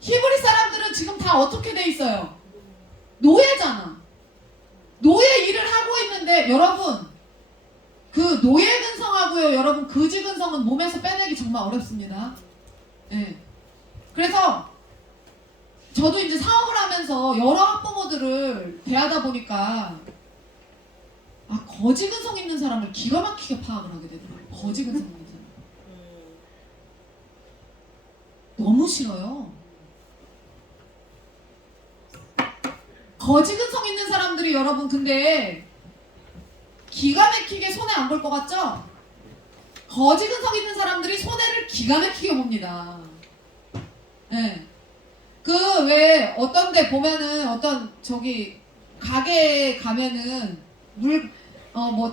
히브리 사람들은 지금 다 어떻게 돼 있어요? 노예잖아. 노예 일을 하고 있는데 여러분, 그 노예 근성하고요, 여러분 거지 근성은 몸에서 빼내기 정말 어렵습니다. 네. 그래서 저도 이제 사업을 하면서 여러 학부모들을 대하다 보니까 거지 근성 있는 사람을 기가 막히게 파악을 하게 되더라고요. 거지 근성 있는 사람. 너무 싫어요. 거지 근성 있는 사람들이 여러분 근데 기가 막히게 손해 안 볼 것 같죠? 거지 근성 있는 사람들이 손해를 기가 막히게 봅니다. 네. 왜 어떤 데 보면은 어떤 가게에 가면은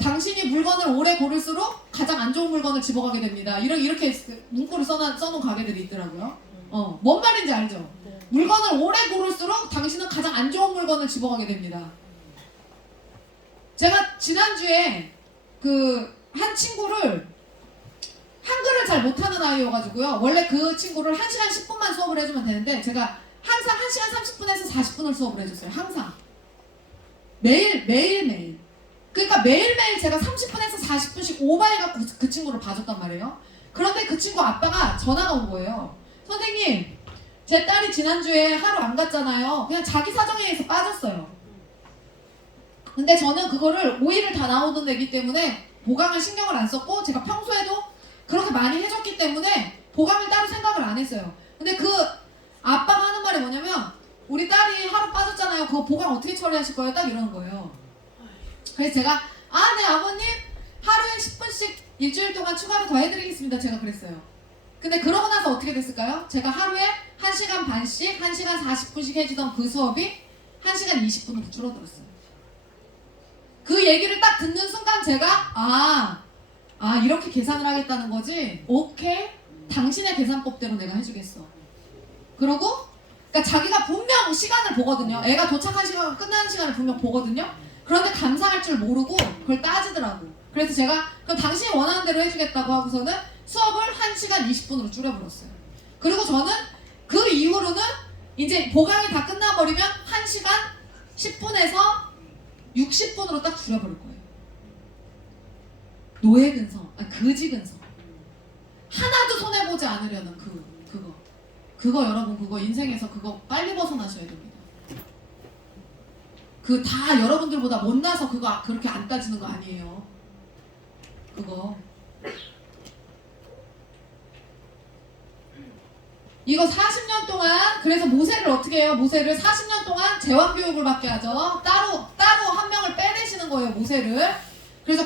당신이 물건을 오래 고를수록 가장 안 좋은 물건을 집어가게 됩니다. 이렇게 문구를 써놓은 가게들이 있더라고요. 뭔 말인지 알죠? 물건을 오래 고를수록 당신은 가장 안 좋은 물건을 집어가게 됩니다. 제가 지난주에 한 친구를 한글을 잘 못하는 아이여가지고요. 원래 그 친구를 1시간 10분만 수업을 해주면 되는데 제가 항상 1시간 30분에서 40분을 수업을 해줬어요. 항상. 매일매일. 그러니까 매일매일 제가 30분에서 40분씩 오버해갖고 그 친구를 봐줬단 말이에요. 그런데 그 친구 아빠가 전화가 온 거예요. 선생님, 제 딸이 지난주에 하루 안 갔잖아요. 그냥 자기 사정에 의해서 빠졌어요. 근데 저는 그거를 5일을 다 나오던 애기 때문에 보강을 신경을 안 썼고 제가 평소에도 그렇게 많이 해줬기 때문에 보강을 따로 생각을 안 했어요. 근데 그 아빠가 하는 말이 뭐냐면 우리 딸이 하루 빠졌잖아요. 그거 보강 어떻게 처리하실 거예요? 딱 이러는 거예요. 그래서 제가 네 아버님 하루에 10분씩 일주일 동안 추가로 더 해드리겠습니다. 제가 그랬어요. 근데 그러고 나서 어떻게 됐을까요? 제가 하루에 1시간 반씩 1시간 40분씩 해주던 그 수업이 1시간 20분으로 줄어들었어요. 그 얘기를 딱 듣는 순간 제가 이렇게 계산을 하겠다는 거지? 오케이, 당신의 계산법대로 내가 해주겠어. 그러고 그러니까 자기가 분명 시간을 보거든요. 애가 도착한 시간, 끝나는 시간을 분명 보거든요. 그런데 감사할 줄 모르고 그걸 따지더라고. 그래서 제가 그럼 당신이 원하는 대로 해주겠다고 하고서는 수업을 1시간 20분으로 줄여버렸어요. 그리고 저는 그 이후로는 이제 보강이 다 끝나버리면 1시간 10분에서 60분으로 딱 줄여버릴 거예요. 노예 근성, 거지 근성. 하나도 손해보지 않으려는 그거 여러분, 그거 인생에서 그거 빨리 벗어나셔야 됩니다. 그 다 여러분들보다 못나서 그거 그렇게 안 따지는 거 아니에요. 그거. 이거 40년 동안 그래서 모세를 어떻게 해요? 모세를 40년 동안 제왕 교육을 받게 하죠. 따로 한 명을 빼내시는 거예요, 모세를. 그래서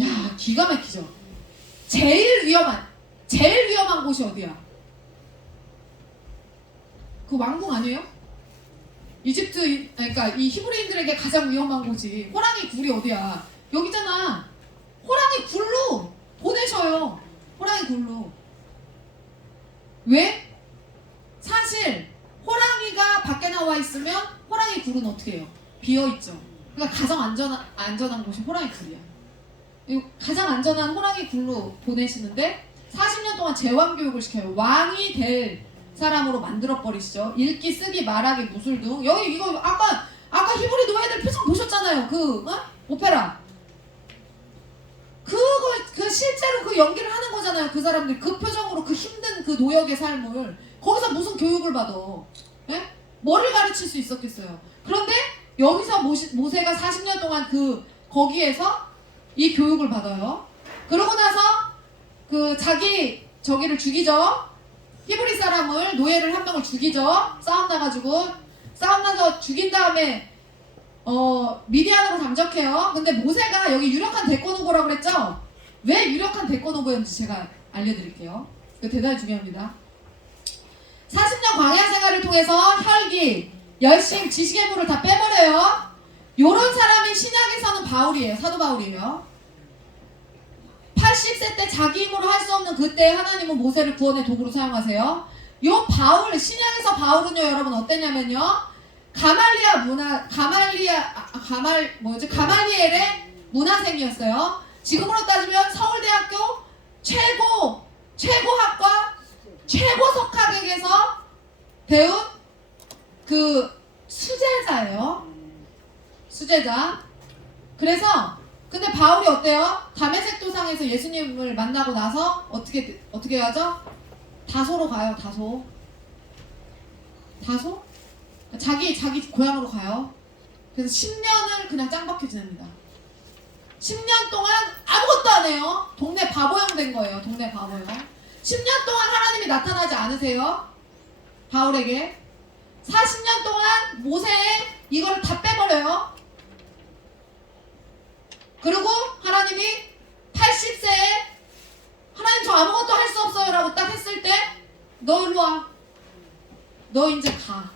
야, 기가 막히죠. 제일 위험한 곳이 어디야? 그 왕궁 아니에요? 이집트, 그러니까 이 히브리인들에게 가장 위험한 곳이 호랑이 굴이 어디야? 여기잖아. 호랑이 굴로 보내셔요. 호랑이 굴로. 왜? 사실 호랑이가 밖에 나와 있으면 호랑이 굴은 어떻게 해요? 비어 있죠. 그러니까 가장 안전한 곳이 호랑이 굴이야. 가장 안전한 호랑이 굴로 보내시는데 40년 동안 제왕 교육을 시켜요. 왕이 될 사람으로 만들어 버리시죠. 읽기, 쓰기, 말하기, 무술 등. 여기 이거 아까 히브리 노예들 표정 보셨잖아요. 오페라. 그 실제로 그 연기를 하는 거잖아요. 그 사람들 그 표정으로 그 힘든 그 노역의 삶을 거기서 무슨 교육을 받아? 예? 뭐를 가르칠 수 있었겠어요? 그런데 여기서 모세가 40년 동안 거기에서 이 교육을 받아요. 그러고 나서 저기를 죽이죠. 히브리 사람을 노예를 한 명을 죽이죠. 싸움 나서 죽인 다음에 미디안으로 잠적해요. 근데 모세가 여기 유력한 대권 후보라고 그랬죠? 왜 유력한 대권 후보였는지 제가 알려드릴게요. 이거 대단히 중요합니다. 40년 광야 생활을 통해서 혈기, 열심, 지식의 물을 다 빼버려요. 요런 사람이 신약에서는 바울이에요. 사도 바울이에요. 80세 때 자기 힘으로 할 수 없는 그때 하나님은 모세를 구원의 도구로 사용하세요. 요 바울, 신약에서 바울은요, 여러분 어땠냐면요. 가말리엘의 문화생이었어요. 지금으로 따지면 서울대학교 최고학과 최고석학에게서 배운 수제자예요. 수제자. 그래서 근데 바울이 어때요? 다메섹 도상에서 예수님을 만나고 나서 어떻게 하죠? 다소로 가요. 다소? 자기 고향으로 가요. 그래서 10년을 그냥 짱박혀 지냅니다. 10년 동안 아무것도 안 해요. 동네 바보형 된 거예요. 동네 바보형. 10년 동안 하나님이 나타나지 않으세요. 바울에게. 40년 동안 모세의 이거를 다 빼버려요. 그리고 하나님이 80세에 하나님 저 아무것도 할 수 없어요 라고 딱 했을 때 너 일로 와. 너 이제 가.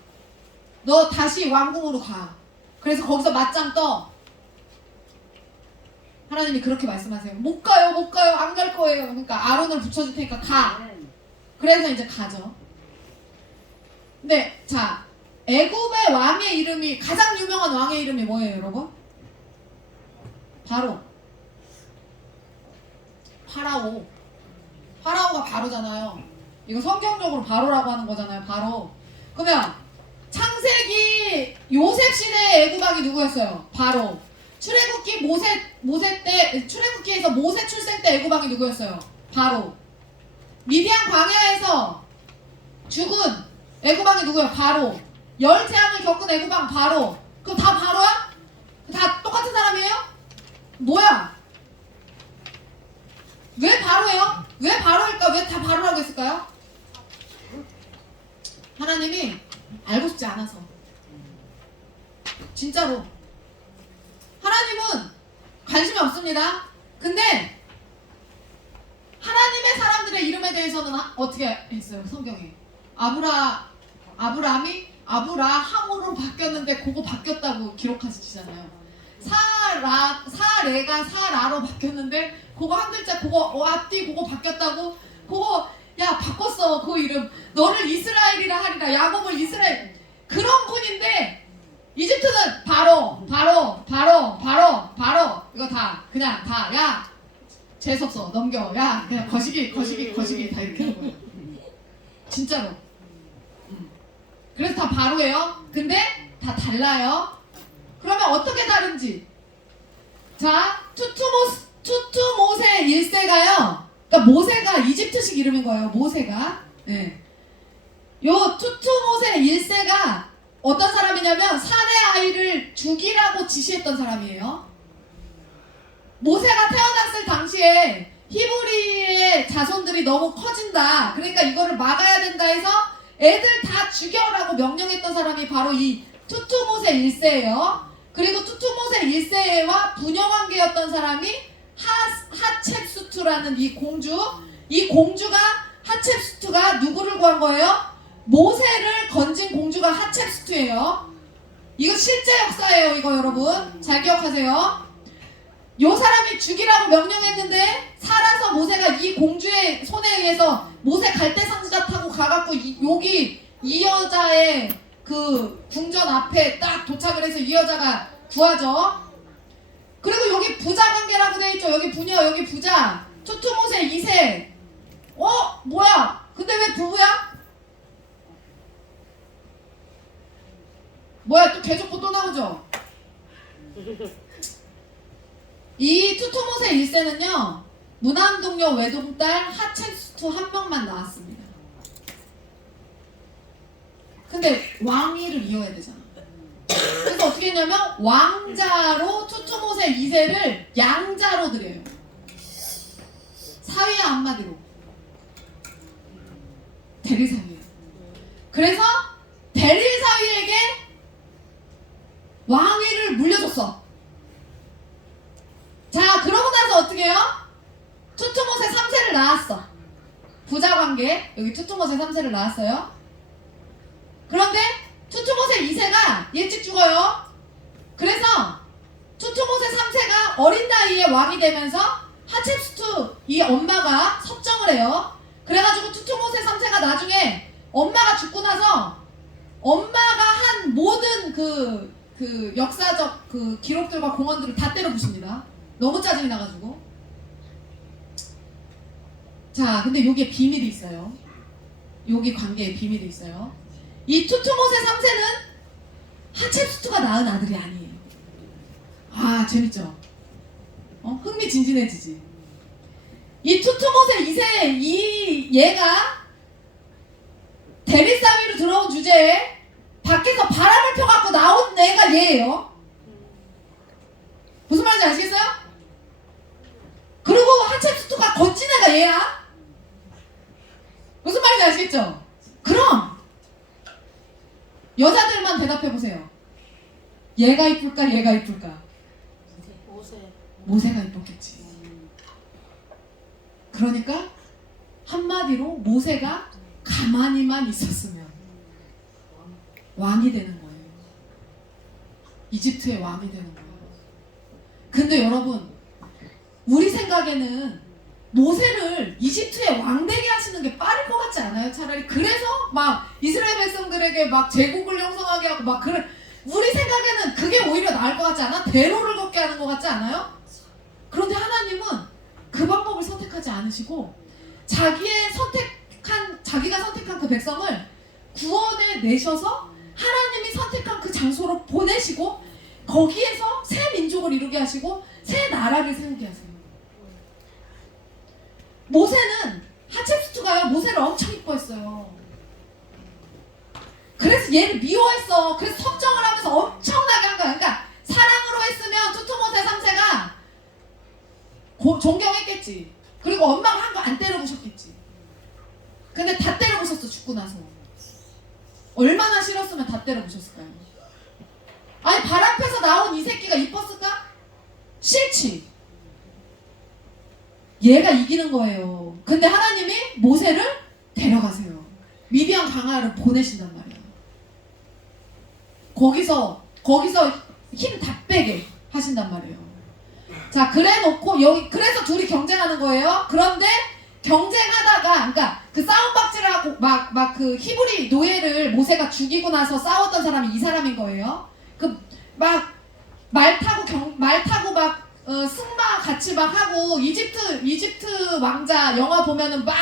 너 다시 왕궁으로 가. 그래서 거기서 맞짱 떠. 하나님이 그렇게 말씀하세요. 못 가요. 안 갈 거예요. 그러니까 아론을 붙여줄 테니까 가. 그래서 이제 가죠. 근데 자, 애굽의 왕의 이름이, 가장 유명한 왕의 이름이 뭐예요, 여러분? 바로 파라오가 바로잖아요. 이거 성경적으로 바로라고 하는 거잖아요. 바로. 그러면 창세기 요셉 시대의 애굽 왕이 누구였어요? 바로. 출애굽기 모세 때, 출애굽기에서 모세 출생 때 애굽 왕이 누구였어요? 바로. 미디안 광야에서 죽은 애굽 왕이 누구예요? 바로. 열 재앙을 겪은 애굽 왕 바로. 그럼 다 바로야? 다 똑같은 사람이에요? 뭐야? 왜 바로예요? 왜 바로일까? 왜 다 바로라고 했을까요? 하나님이 알고 싶지 않아서. 진짜로. 하나님은 관심이 없습니다. 근데 하나님의 사람들의 이름에 대해서는 어떻게 했어요? 성경에. 아브라함이 아브라함으로 바뀌었는데 그거 바뀌었다고 기록하시잖아요. 사레가 사라로 바뀌었는데 그거 한 글자 그거 앞뒤 그거 바뀌었다고 그거 야 바꿨어 그 이름 너를 이스라엘이라 하리라 야곱을 이스라엘 그런 분인데 이집트는 바로 이거 다 그냥 다 야 재수없어 넘겨 야 그냥 거시기 다 이렇게 하는 거예요. 진짜로. 그래서 다 바로예요. 근데 다 달라요. 그러면 어떻게 다른지. 자, 투투모세 1세가요. 그러니까 모세가 이집트식 이름인 거예요. 모세가. 네. 요 투투모세 1세가 어떤 사람이냐면 사내 아이를 죽이라고 지시했던 사람이에요. 모세가 태어났을 당시에 히브리의 자손들이 너무 커진다. 그러니까 이거를 막아야 된다 해서 애들 다 죽여라고 명령했던 사람이 바로 이 투투모세 1세예요. 그리고 투투모세 1세와 부녀관계였던 사람이 하첵수투라는 이 공주. 이 공주가 하첵수투가 누구를 구한 거예요? 모세를 건진 공주가 하첵수투예요. 이거 실제 역사예요. 이거 여러분 잘 기억하세요. 요 사람이 죽이라고 명령했는데 살아서 모세가 이 공주의 손에 의해서 모세 갈대상자 타고 가갖고 여기 이 여자의 그 궁전 앞에 딱 도착을 해서 이 여자가 구하죠. 그리고 여기 부자 관계라고 돼 있죠. 여기 부녀, 여기 부자. 투투모세 2세. 뭐야? 근데 왜 부부야? 뭐야? 또 계속 또 나오죠? 이 투투모세 1세는요. 무난동녀 외동딸 하첵수투 한 명만 나왔습니다. 근데 왕위를 이어야 되잖아. 그래서 어떻게 했냐면 왕자로 투투모세 2세를 양자로 드려요. 사위야 한마디로. 대리사위예요. 그래서 대리사위에게 왕위를 물려줬어. 자, 그러고 나서 어떻게 해요? 투투모세 3세를 낳았어. 부자관계. 여기 투투모세 3세를 낳았어요. 그런데 투투모세 2세가 일찍 죽어요. 그래서 투투모세 3세가 어린 나이에 왕이 되면서 하첵수투 이 엄마가 섭정을 해요. 그래가지고 투투모세 3세가 나중에 엄마가 죽고 나서 엄마가 한 모든 그 역사적 그 기록들과 공헌들을 다 때려 부십니다. 너무 짜증이 나가지고. 자, 근데 여기에 비밀이 있어요. 여기 관계에 비밀이 있어요. 이 투투모세 3세는 하첵수투가 낳은 아들이 아니에요. 아, 재밌죠? 흥미진진해지지. 이 투투모세 2세 얘가 대리사위로 들어온 주제에 밖에서 바람을 펴갖고 나온 애가 얘예요. 무슨 말인지 아시겠어요? 그리고 하첵수투가 거친 애가 얘야. 무슨 말인지 아시겠죠? 그럼 여자들만 대답해보세요. 얘가 이쁠까 얘가 이쁠까? 모세가 이뻤겠지. 그러니까 한마디로 모세가 가만히만 있었으면 왕이 되는 거예요. 이집트의 왕이 되는 거예요. 근데 여러분, 우리 생각에는 모세를 이집트의 왕 되게 하시는 게 빠를 것 같지 않아요? 차라리 그래서 막 이스라엘 백성들에게 막 제국을 형성하게 하고 막 우리 생각에는 그게 오히려 나을 것 같지 않아? 대로를 걷게 하는 것 같지 않아요? 그런데 하나님은 그 방법을 선택하지 않으시고 자기가 선택한 그 백성을 구원해 내셔서 하나님이 선택한 그 장소로 보내시고 거기에서 새 민족을 이루게 하시고 새 나라를 세우게 하세요. 모세는 하첵수투가요 모세를 엄청 이뻐했어요. 그래서 얘를 미워했어. 그래서 섭정을 하면서 엄청나게 한 거야. 그러니까 사랑으로 했으면 투투모세 3세가 존경했겠지. 그리고 엄마가 한 거 안 때려부셨겠지. 근데 다 때려부셨어. 죽고 나서. 얼마나 싫었으면 다 때려부셨을까요? 아니 발 앞에서 나온 이 새끼가 이뻤을까? 싫지. 얘가 이기는 거예요. 근데 하나님이 모세를 데려가세요. 미디안 강야를 보내신단 말이에요. 거기서 힘 다 빼게 하신단 말이에요. 자, 그래놓고 여기 그래서 둘이 경쟁하는 거예요. 그런데 경쟁하다가 그러니까 그 싸움박질하고 막 그 히브리 노예를 모세가 죽이고 나서 싸웠던 사람이 이 사람인 거예요. 그 막 말 타고 막 승마 같이 막 하고 이집트 왕자 영화 보면은 막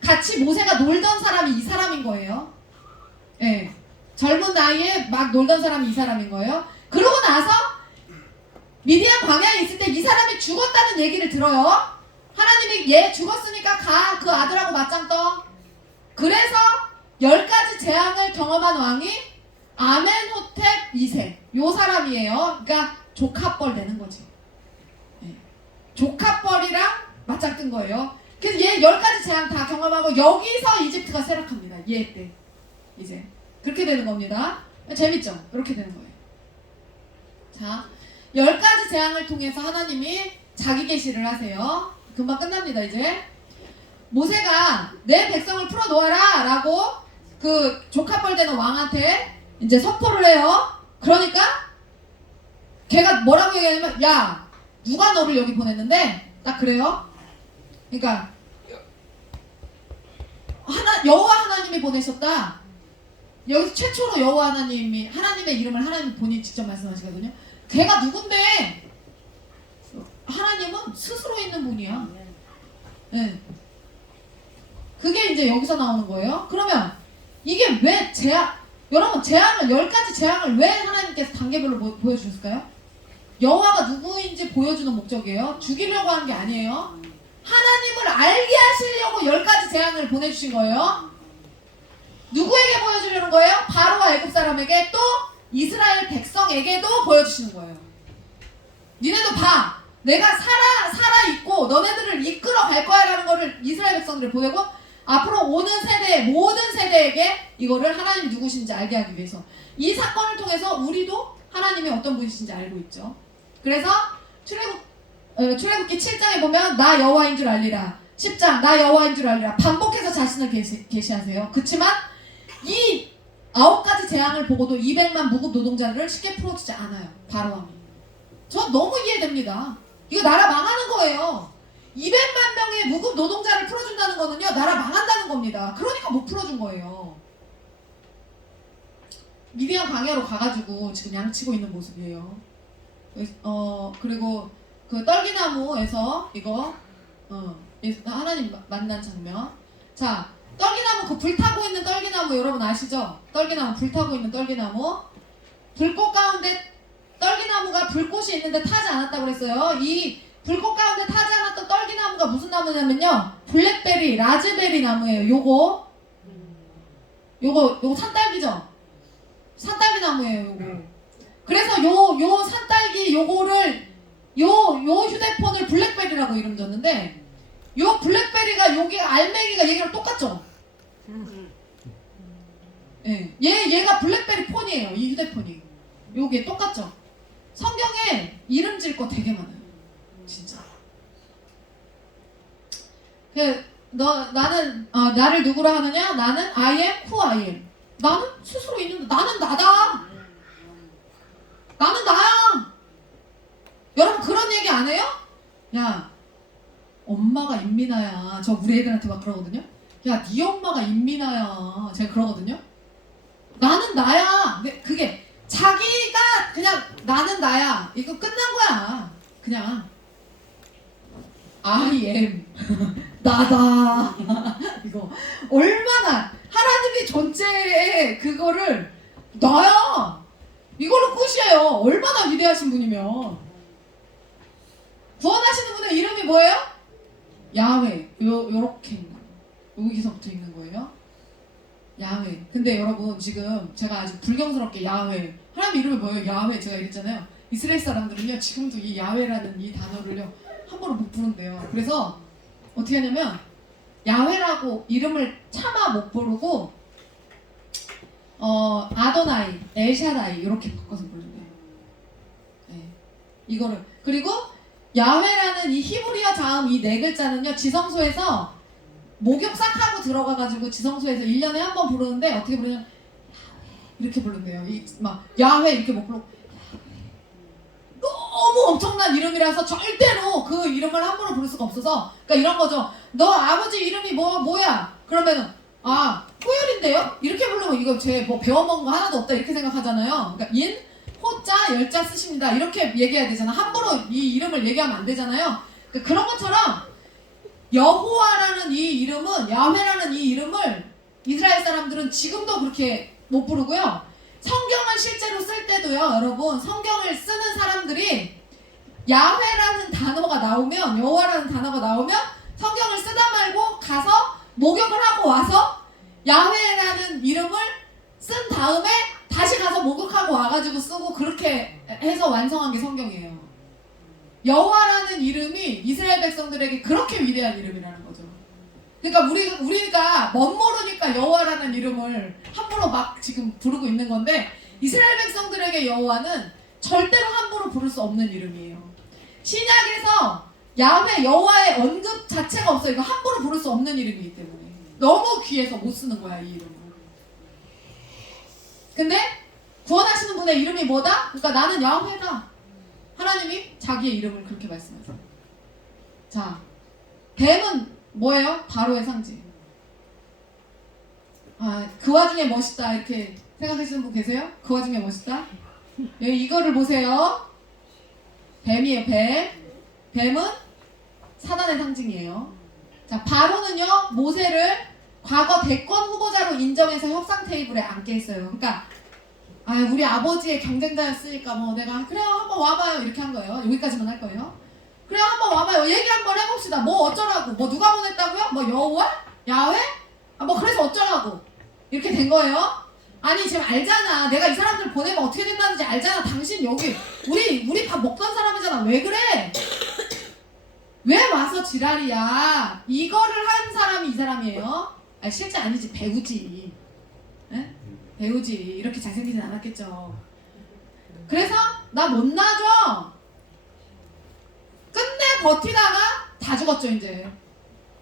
같이 모세가 놀던 사람이 이 사람인 거예요. 예. 네. 젊은 나이에 막 놀던 사람이 이 사람인 거예요. 그러고 나서 미디안 광야에 있을 때 이 사람이 죽었다는 얘기를 들어요. 하나님이 얘 죽었으니까 가 그 아들하고 맞짱 떠. 그래서 10가지 재앙을 경험한 왕이 아멘호텝 2세 요 사람이에요. 그러니까 조카뻘 되는 거지. 네. 조카뻘이랑 맞짱 뜬 거예요. 그래서 얘 10가지 재앙 다 경험하고 여기서 이집트가 쇠락합니다. 얘 때 이제 그렇게 되는 겁니다. 재밌죠? 이렇게 되는 거예요. 자, 10가지 재앙을 통해서 하나님이 자기 계시를 하세요. 금방 끝납니다. 이제 모세가 내 백성을 풀어놓아라 라고 그 조카뻘 되는 왕한테 이제 선포를 해요. 그러니까 걔가 뭐라고 얘기하냐면 야 누가 너를 여기 보냈는데 딱 그래요. 그러니까 여호와 하나님이 보내셨다. 여기서 최초로 여호와 하나님이 하나님의 이름을 하나님 본인이 직접 말씀하시거든요. 걔가 누군데 하나님은 스스로 있는 분이야. 네. 그게 이제 여기서 나오는 거예요. 그러면 이게 왜 여러분 10가지 재앙을 왜 하나님께서 단계별로 보여주셨을까요? 여호와가 누구인지 보여주는 목적이에요. 죽이려고 하는 게 아니에요. 하나님을 알게 하시려고 10가지 재앙을 보내주신 거예요. 누구에게 보여주려는 거예요? 바로와 애굽 사람에게 또 이스라엘 백성에게도 보여주시는 거예요. 니네도 봐. 내가 살아있고 너네들을 이끌어 갈 거야 라는 거를 이스라엘 백성들을 보내고 앞으로 오는 세대 모든 세대에게 이거를 하나님이 누구신지 알게 하기 위해서 이 사건을 통해서 우리도 하나님이 어떤 분이신지 알고 있죠. 그래서 출애굽기 7장에 보면 나 여호와인 줄 알리라. 10장 나 여호와인 줄 알리라. 반복해서 자신을 계시하세요. 그렇지만 이 9가지 재앙을 보고도 200만 무급 노동자를 쉽게 풀어주지 않아요. 바로왕이. 저 너무 이해됩니다. 이거 나라 망하는 거예요. 200만 명의 무급 노동자를 풀어준다는 거는요 나라 망한다는 겁니다. 그러니까 못 풀어준 거예요. 미디안 광야로 가가지고 지금 양치고 있는 모습이에요. 그리고 그 떨기나무에서 이거 하나님 만난 장면. 자, 떨기나무 그 불타고 있는 떨기나무 여러분 아시죠? 떨기나무 불타고 있는 떨기나무. 불꽃 가운데 떨기나무가 불꽃이 있는데 타지 않았다고 그랬어요. 이 불꽃 가운데 타지 않았던 떨기나무가 무슨 나무냐면요 블랙베리, 라즈베리 나무예요. 요거 산딸기죠? 산딸기 나무예요. 요거. 그래서 요 산딸기 요거를 요 휴대폰을 블랙베리라고 이름 줬는데 요 블랙베리가 여기 알맹이가 얘기랑 똑같죠? 예, 얘가 블랙베리 폰이에요. 이 휴대폰이 요게 똑같죠? 성경에 이름 질 거 되게 많아요. 진짜. 나는 나를 누구로 하느냐? 나는 I am who I am. 나는 스스로 있는데 나는 나다. 나는 나야. 여러분 그런 얘기 안 해요? 야 엄마가 임민아야. 저 우리 애들한테 막 그러거든요. 야 네 엄마가 임민아야. 제가 그러거든요. 나는 나야. 근데 그게 자기가 그냥 나는 나야. 이거 끝난 거야. 그냥 I am 나다. 이거 얼마나 하나님의 존재에 그거를 나야. 이걸로 끝이에요. 얼마나 위대하신 분이면. 구원하시는 분의 이름이 뭐예요? 야훼. 요렇게 있는 거. 여기서부터 있는 거예요. 야훼. 근데 여러분 지금 제가 아주 불경스럽게 야훼. 하나님 이름이 뭐예요? 야훼. 제가 이랬잖아요. 이스라엘 사람들은요 지금도 이 야훼라는 이 단어를요 함부로 못 부른대요. 그래서 어떻게 하냐면 야훼라고 이름을 차마 못 부르고 아도나이, 엘샤다이 이렇게 바꿔서 부른대요. 네. 이거를 그리고 야훼라는 이 히브리어 자음 이 네 글자는요 지성소에서 목욕 싹 하고 들어가가지고 지성소에서 1년에 한 번 부르는데 어떻게 부르냐면 이렇게 부른대요. 막 야훼 이렇게 못 부르고 너무 엄청난 이름이라서 절대로 그 이름을 함부로 부를 수가 없어서 그러니까 이런 거죠. 너 아버지 이름이 뭐야? 그러면은 호열인데요? 이렇게 부르면 이거 제 뭐 배워먹은 거 하나도 없다 이렇게 생각하잖아요. 그러니까 인, 호자, 열자 쓰십니다 이렇게 얘기해야 되잖아. 함부로 이 이름을 얘기하면 안 되잖아요. 그러니까 그런 것처럼 여호와라는 이 이름은 야훼라는 이 이름을 이스라엘 사람들은 지금도 그렇게 못 부르고요. 성경을 실제로 쓸 때도요, 여러분 성경을 쓰는 사람들이 야훼라는 단어가 나오면 여호와라는 단어가 나오면 성경을 쓰다 말고 가서 목욕을 하고 와서 야훼라는 이름을 쓴 다음에 다시 가서 목욕하고 와가지고 쓰고 그렇게 해서 완성한 게 성경이에요. 여호와라는 이름이 이스라엘 백성들에게 그렇게 위대한 이름이라는 거죠. 그러니까 우리가 멋모르니까 여호와라는 이름을 함부로 막 지금 부르고 있는 건데, 이스라엘 백성들에게 여호와는 절대로 함부로 부를 수 없는 이름이에요. 신약에서 야훼 여호와의 언급 자체가 없어요. 이거 함부로 부를 수 없는 이름이기 때문에 너무 귀해서 못 쓰는 거야, 이 이름을. 근데 구원하시는 분의 이름이 뭐다? 그러니까 나는 야훼다. 하나님이 자기의 이름을 그렇게 말씀하세요. 자, 뱀은 뭐예요? 바로의 상징. 아, 그 와중에 멋있다 이렇게 생각하시는 분 계세요? 그 와중에 멋있다? 여기 이거를 보세요. 뱀이에요, 뱀. 뱀은 사단의 상징이에요. 자, 바로는요, 모세를 과거 대권 후보자로 인정해서 협상 테이블에 앉게 했어요. 그러니까 아, 우리 아버지의 경쟁자였으니까 뭐 내가 그래요, 한번 와봐요 이렇게 한 거예요. 여기까지만 할 거예요. 그래요, 한번 와봐요. 얘기 한번 해봅시다. 뭐 어쩌라고? 뭐 누가 보냈다고요? 뭐 여호와? 야훼? 아, 뭐 그래서 어쩌라고? 이렇게 된 거예요. 아니 지금 알잖아. 내가 이 사람들 보내면 어떻게 된다는지 알잖아. 당신 여기 우리 밥 먹던 사람이잖아. 왜 그래? 왜 와서 지랄이야? 이거를 한 사람이 이 사람이에요. 아, 실제 아니지, 배우지. 에? 배우지. 이렇게 잘생기진 않았겠죠. 그래서 나 못 놔줘. 끝내 버티다가 다 죽었죠. 이제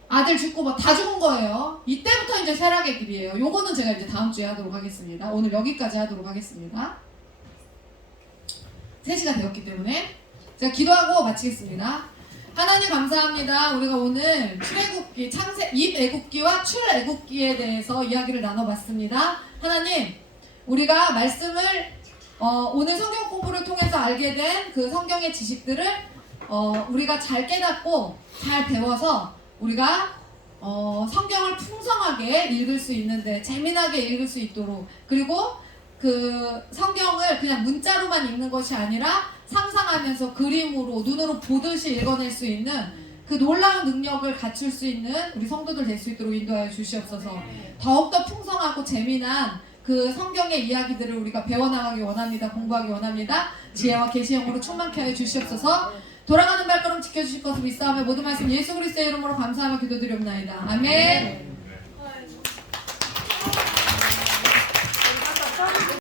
아들 죽고 막 다 죽은 거예요. 이때부터 이제 쇠락의 길이에요. 요거는 제가 이제 다음 주에 하도록 하겠습니다. 오늘 여기까지 하도록 하겠습니다. 3시가 되었기 때문에 제가 기도하고 마치겠습니다. 하나님 감사합니다. 우리가 오늘 출애굽기, 입애굽기와 출애굽기에 대해서 이야기를 나눠봤습니다. 하나님, 우리가 말씀을 오늘 성경 공부를 통해서 알게 된 그 성경의 지식들을 우리가 잘 깨닫고 잘 배워서 우리가 성경을 풍성하게 읽을 수 있는데, 재미나게 읽을 수 있도록, 그리고 그 성경을 그냥 문자로만 읽는 것이 아니라 상상하면서 그림으로 눈으로 보듯이 읽어낼 수 있는 그 놀라운 능력을 갖출 수 있는 우리 성도들 될 수 있도록 인도하여 주시옵소서. 더욱더 풍성하고 재미난 그 성경의 이야기들을 우리가 배워나가기 원합니다. 공부하기 원합니다. 지혜와 계시형으로 충만케 하여 주시옵소서. 돌아가는 발걸음 지켜주실 것을 믿사오며 모든 말씀 예수 그리스도의 이름으로 감사하며 기도드리옵나이다. 아멘.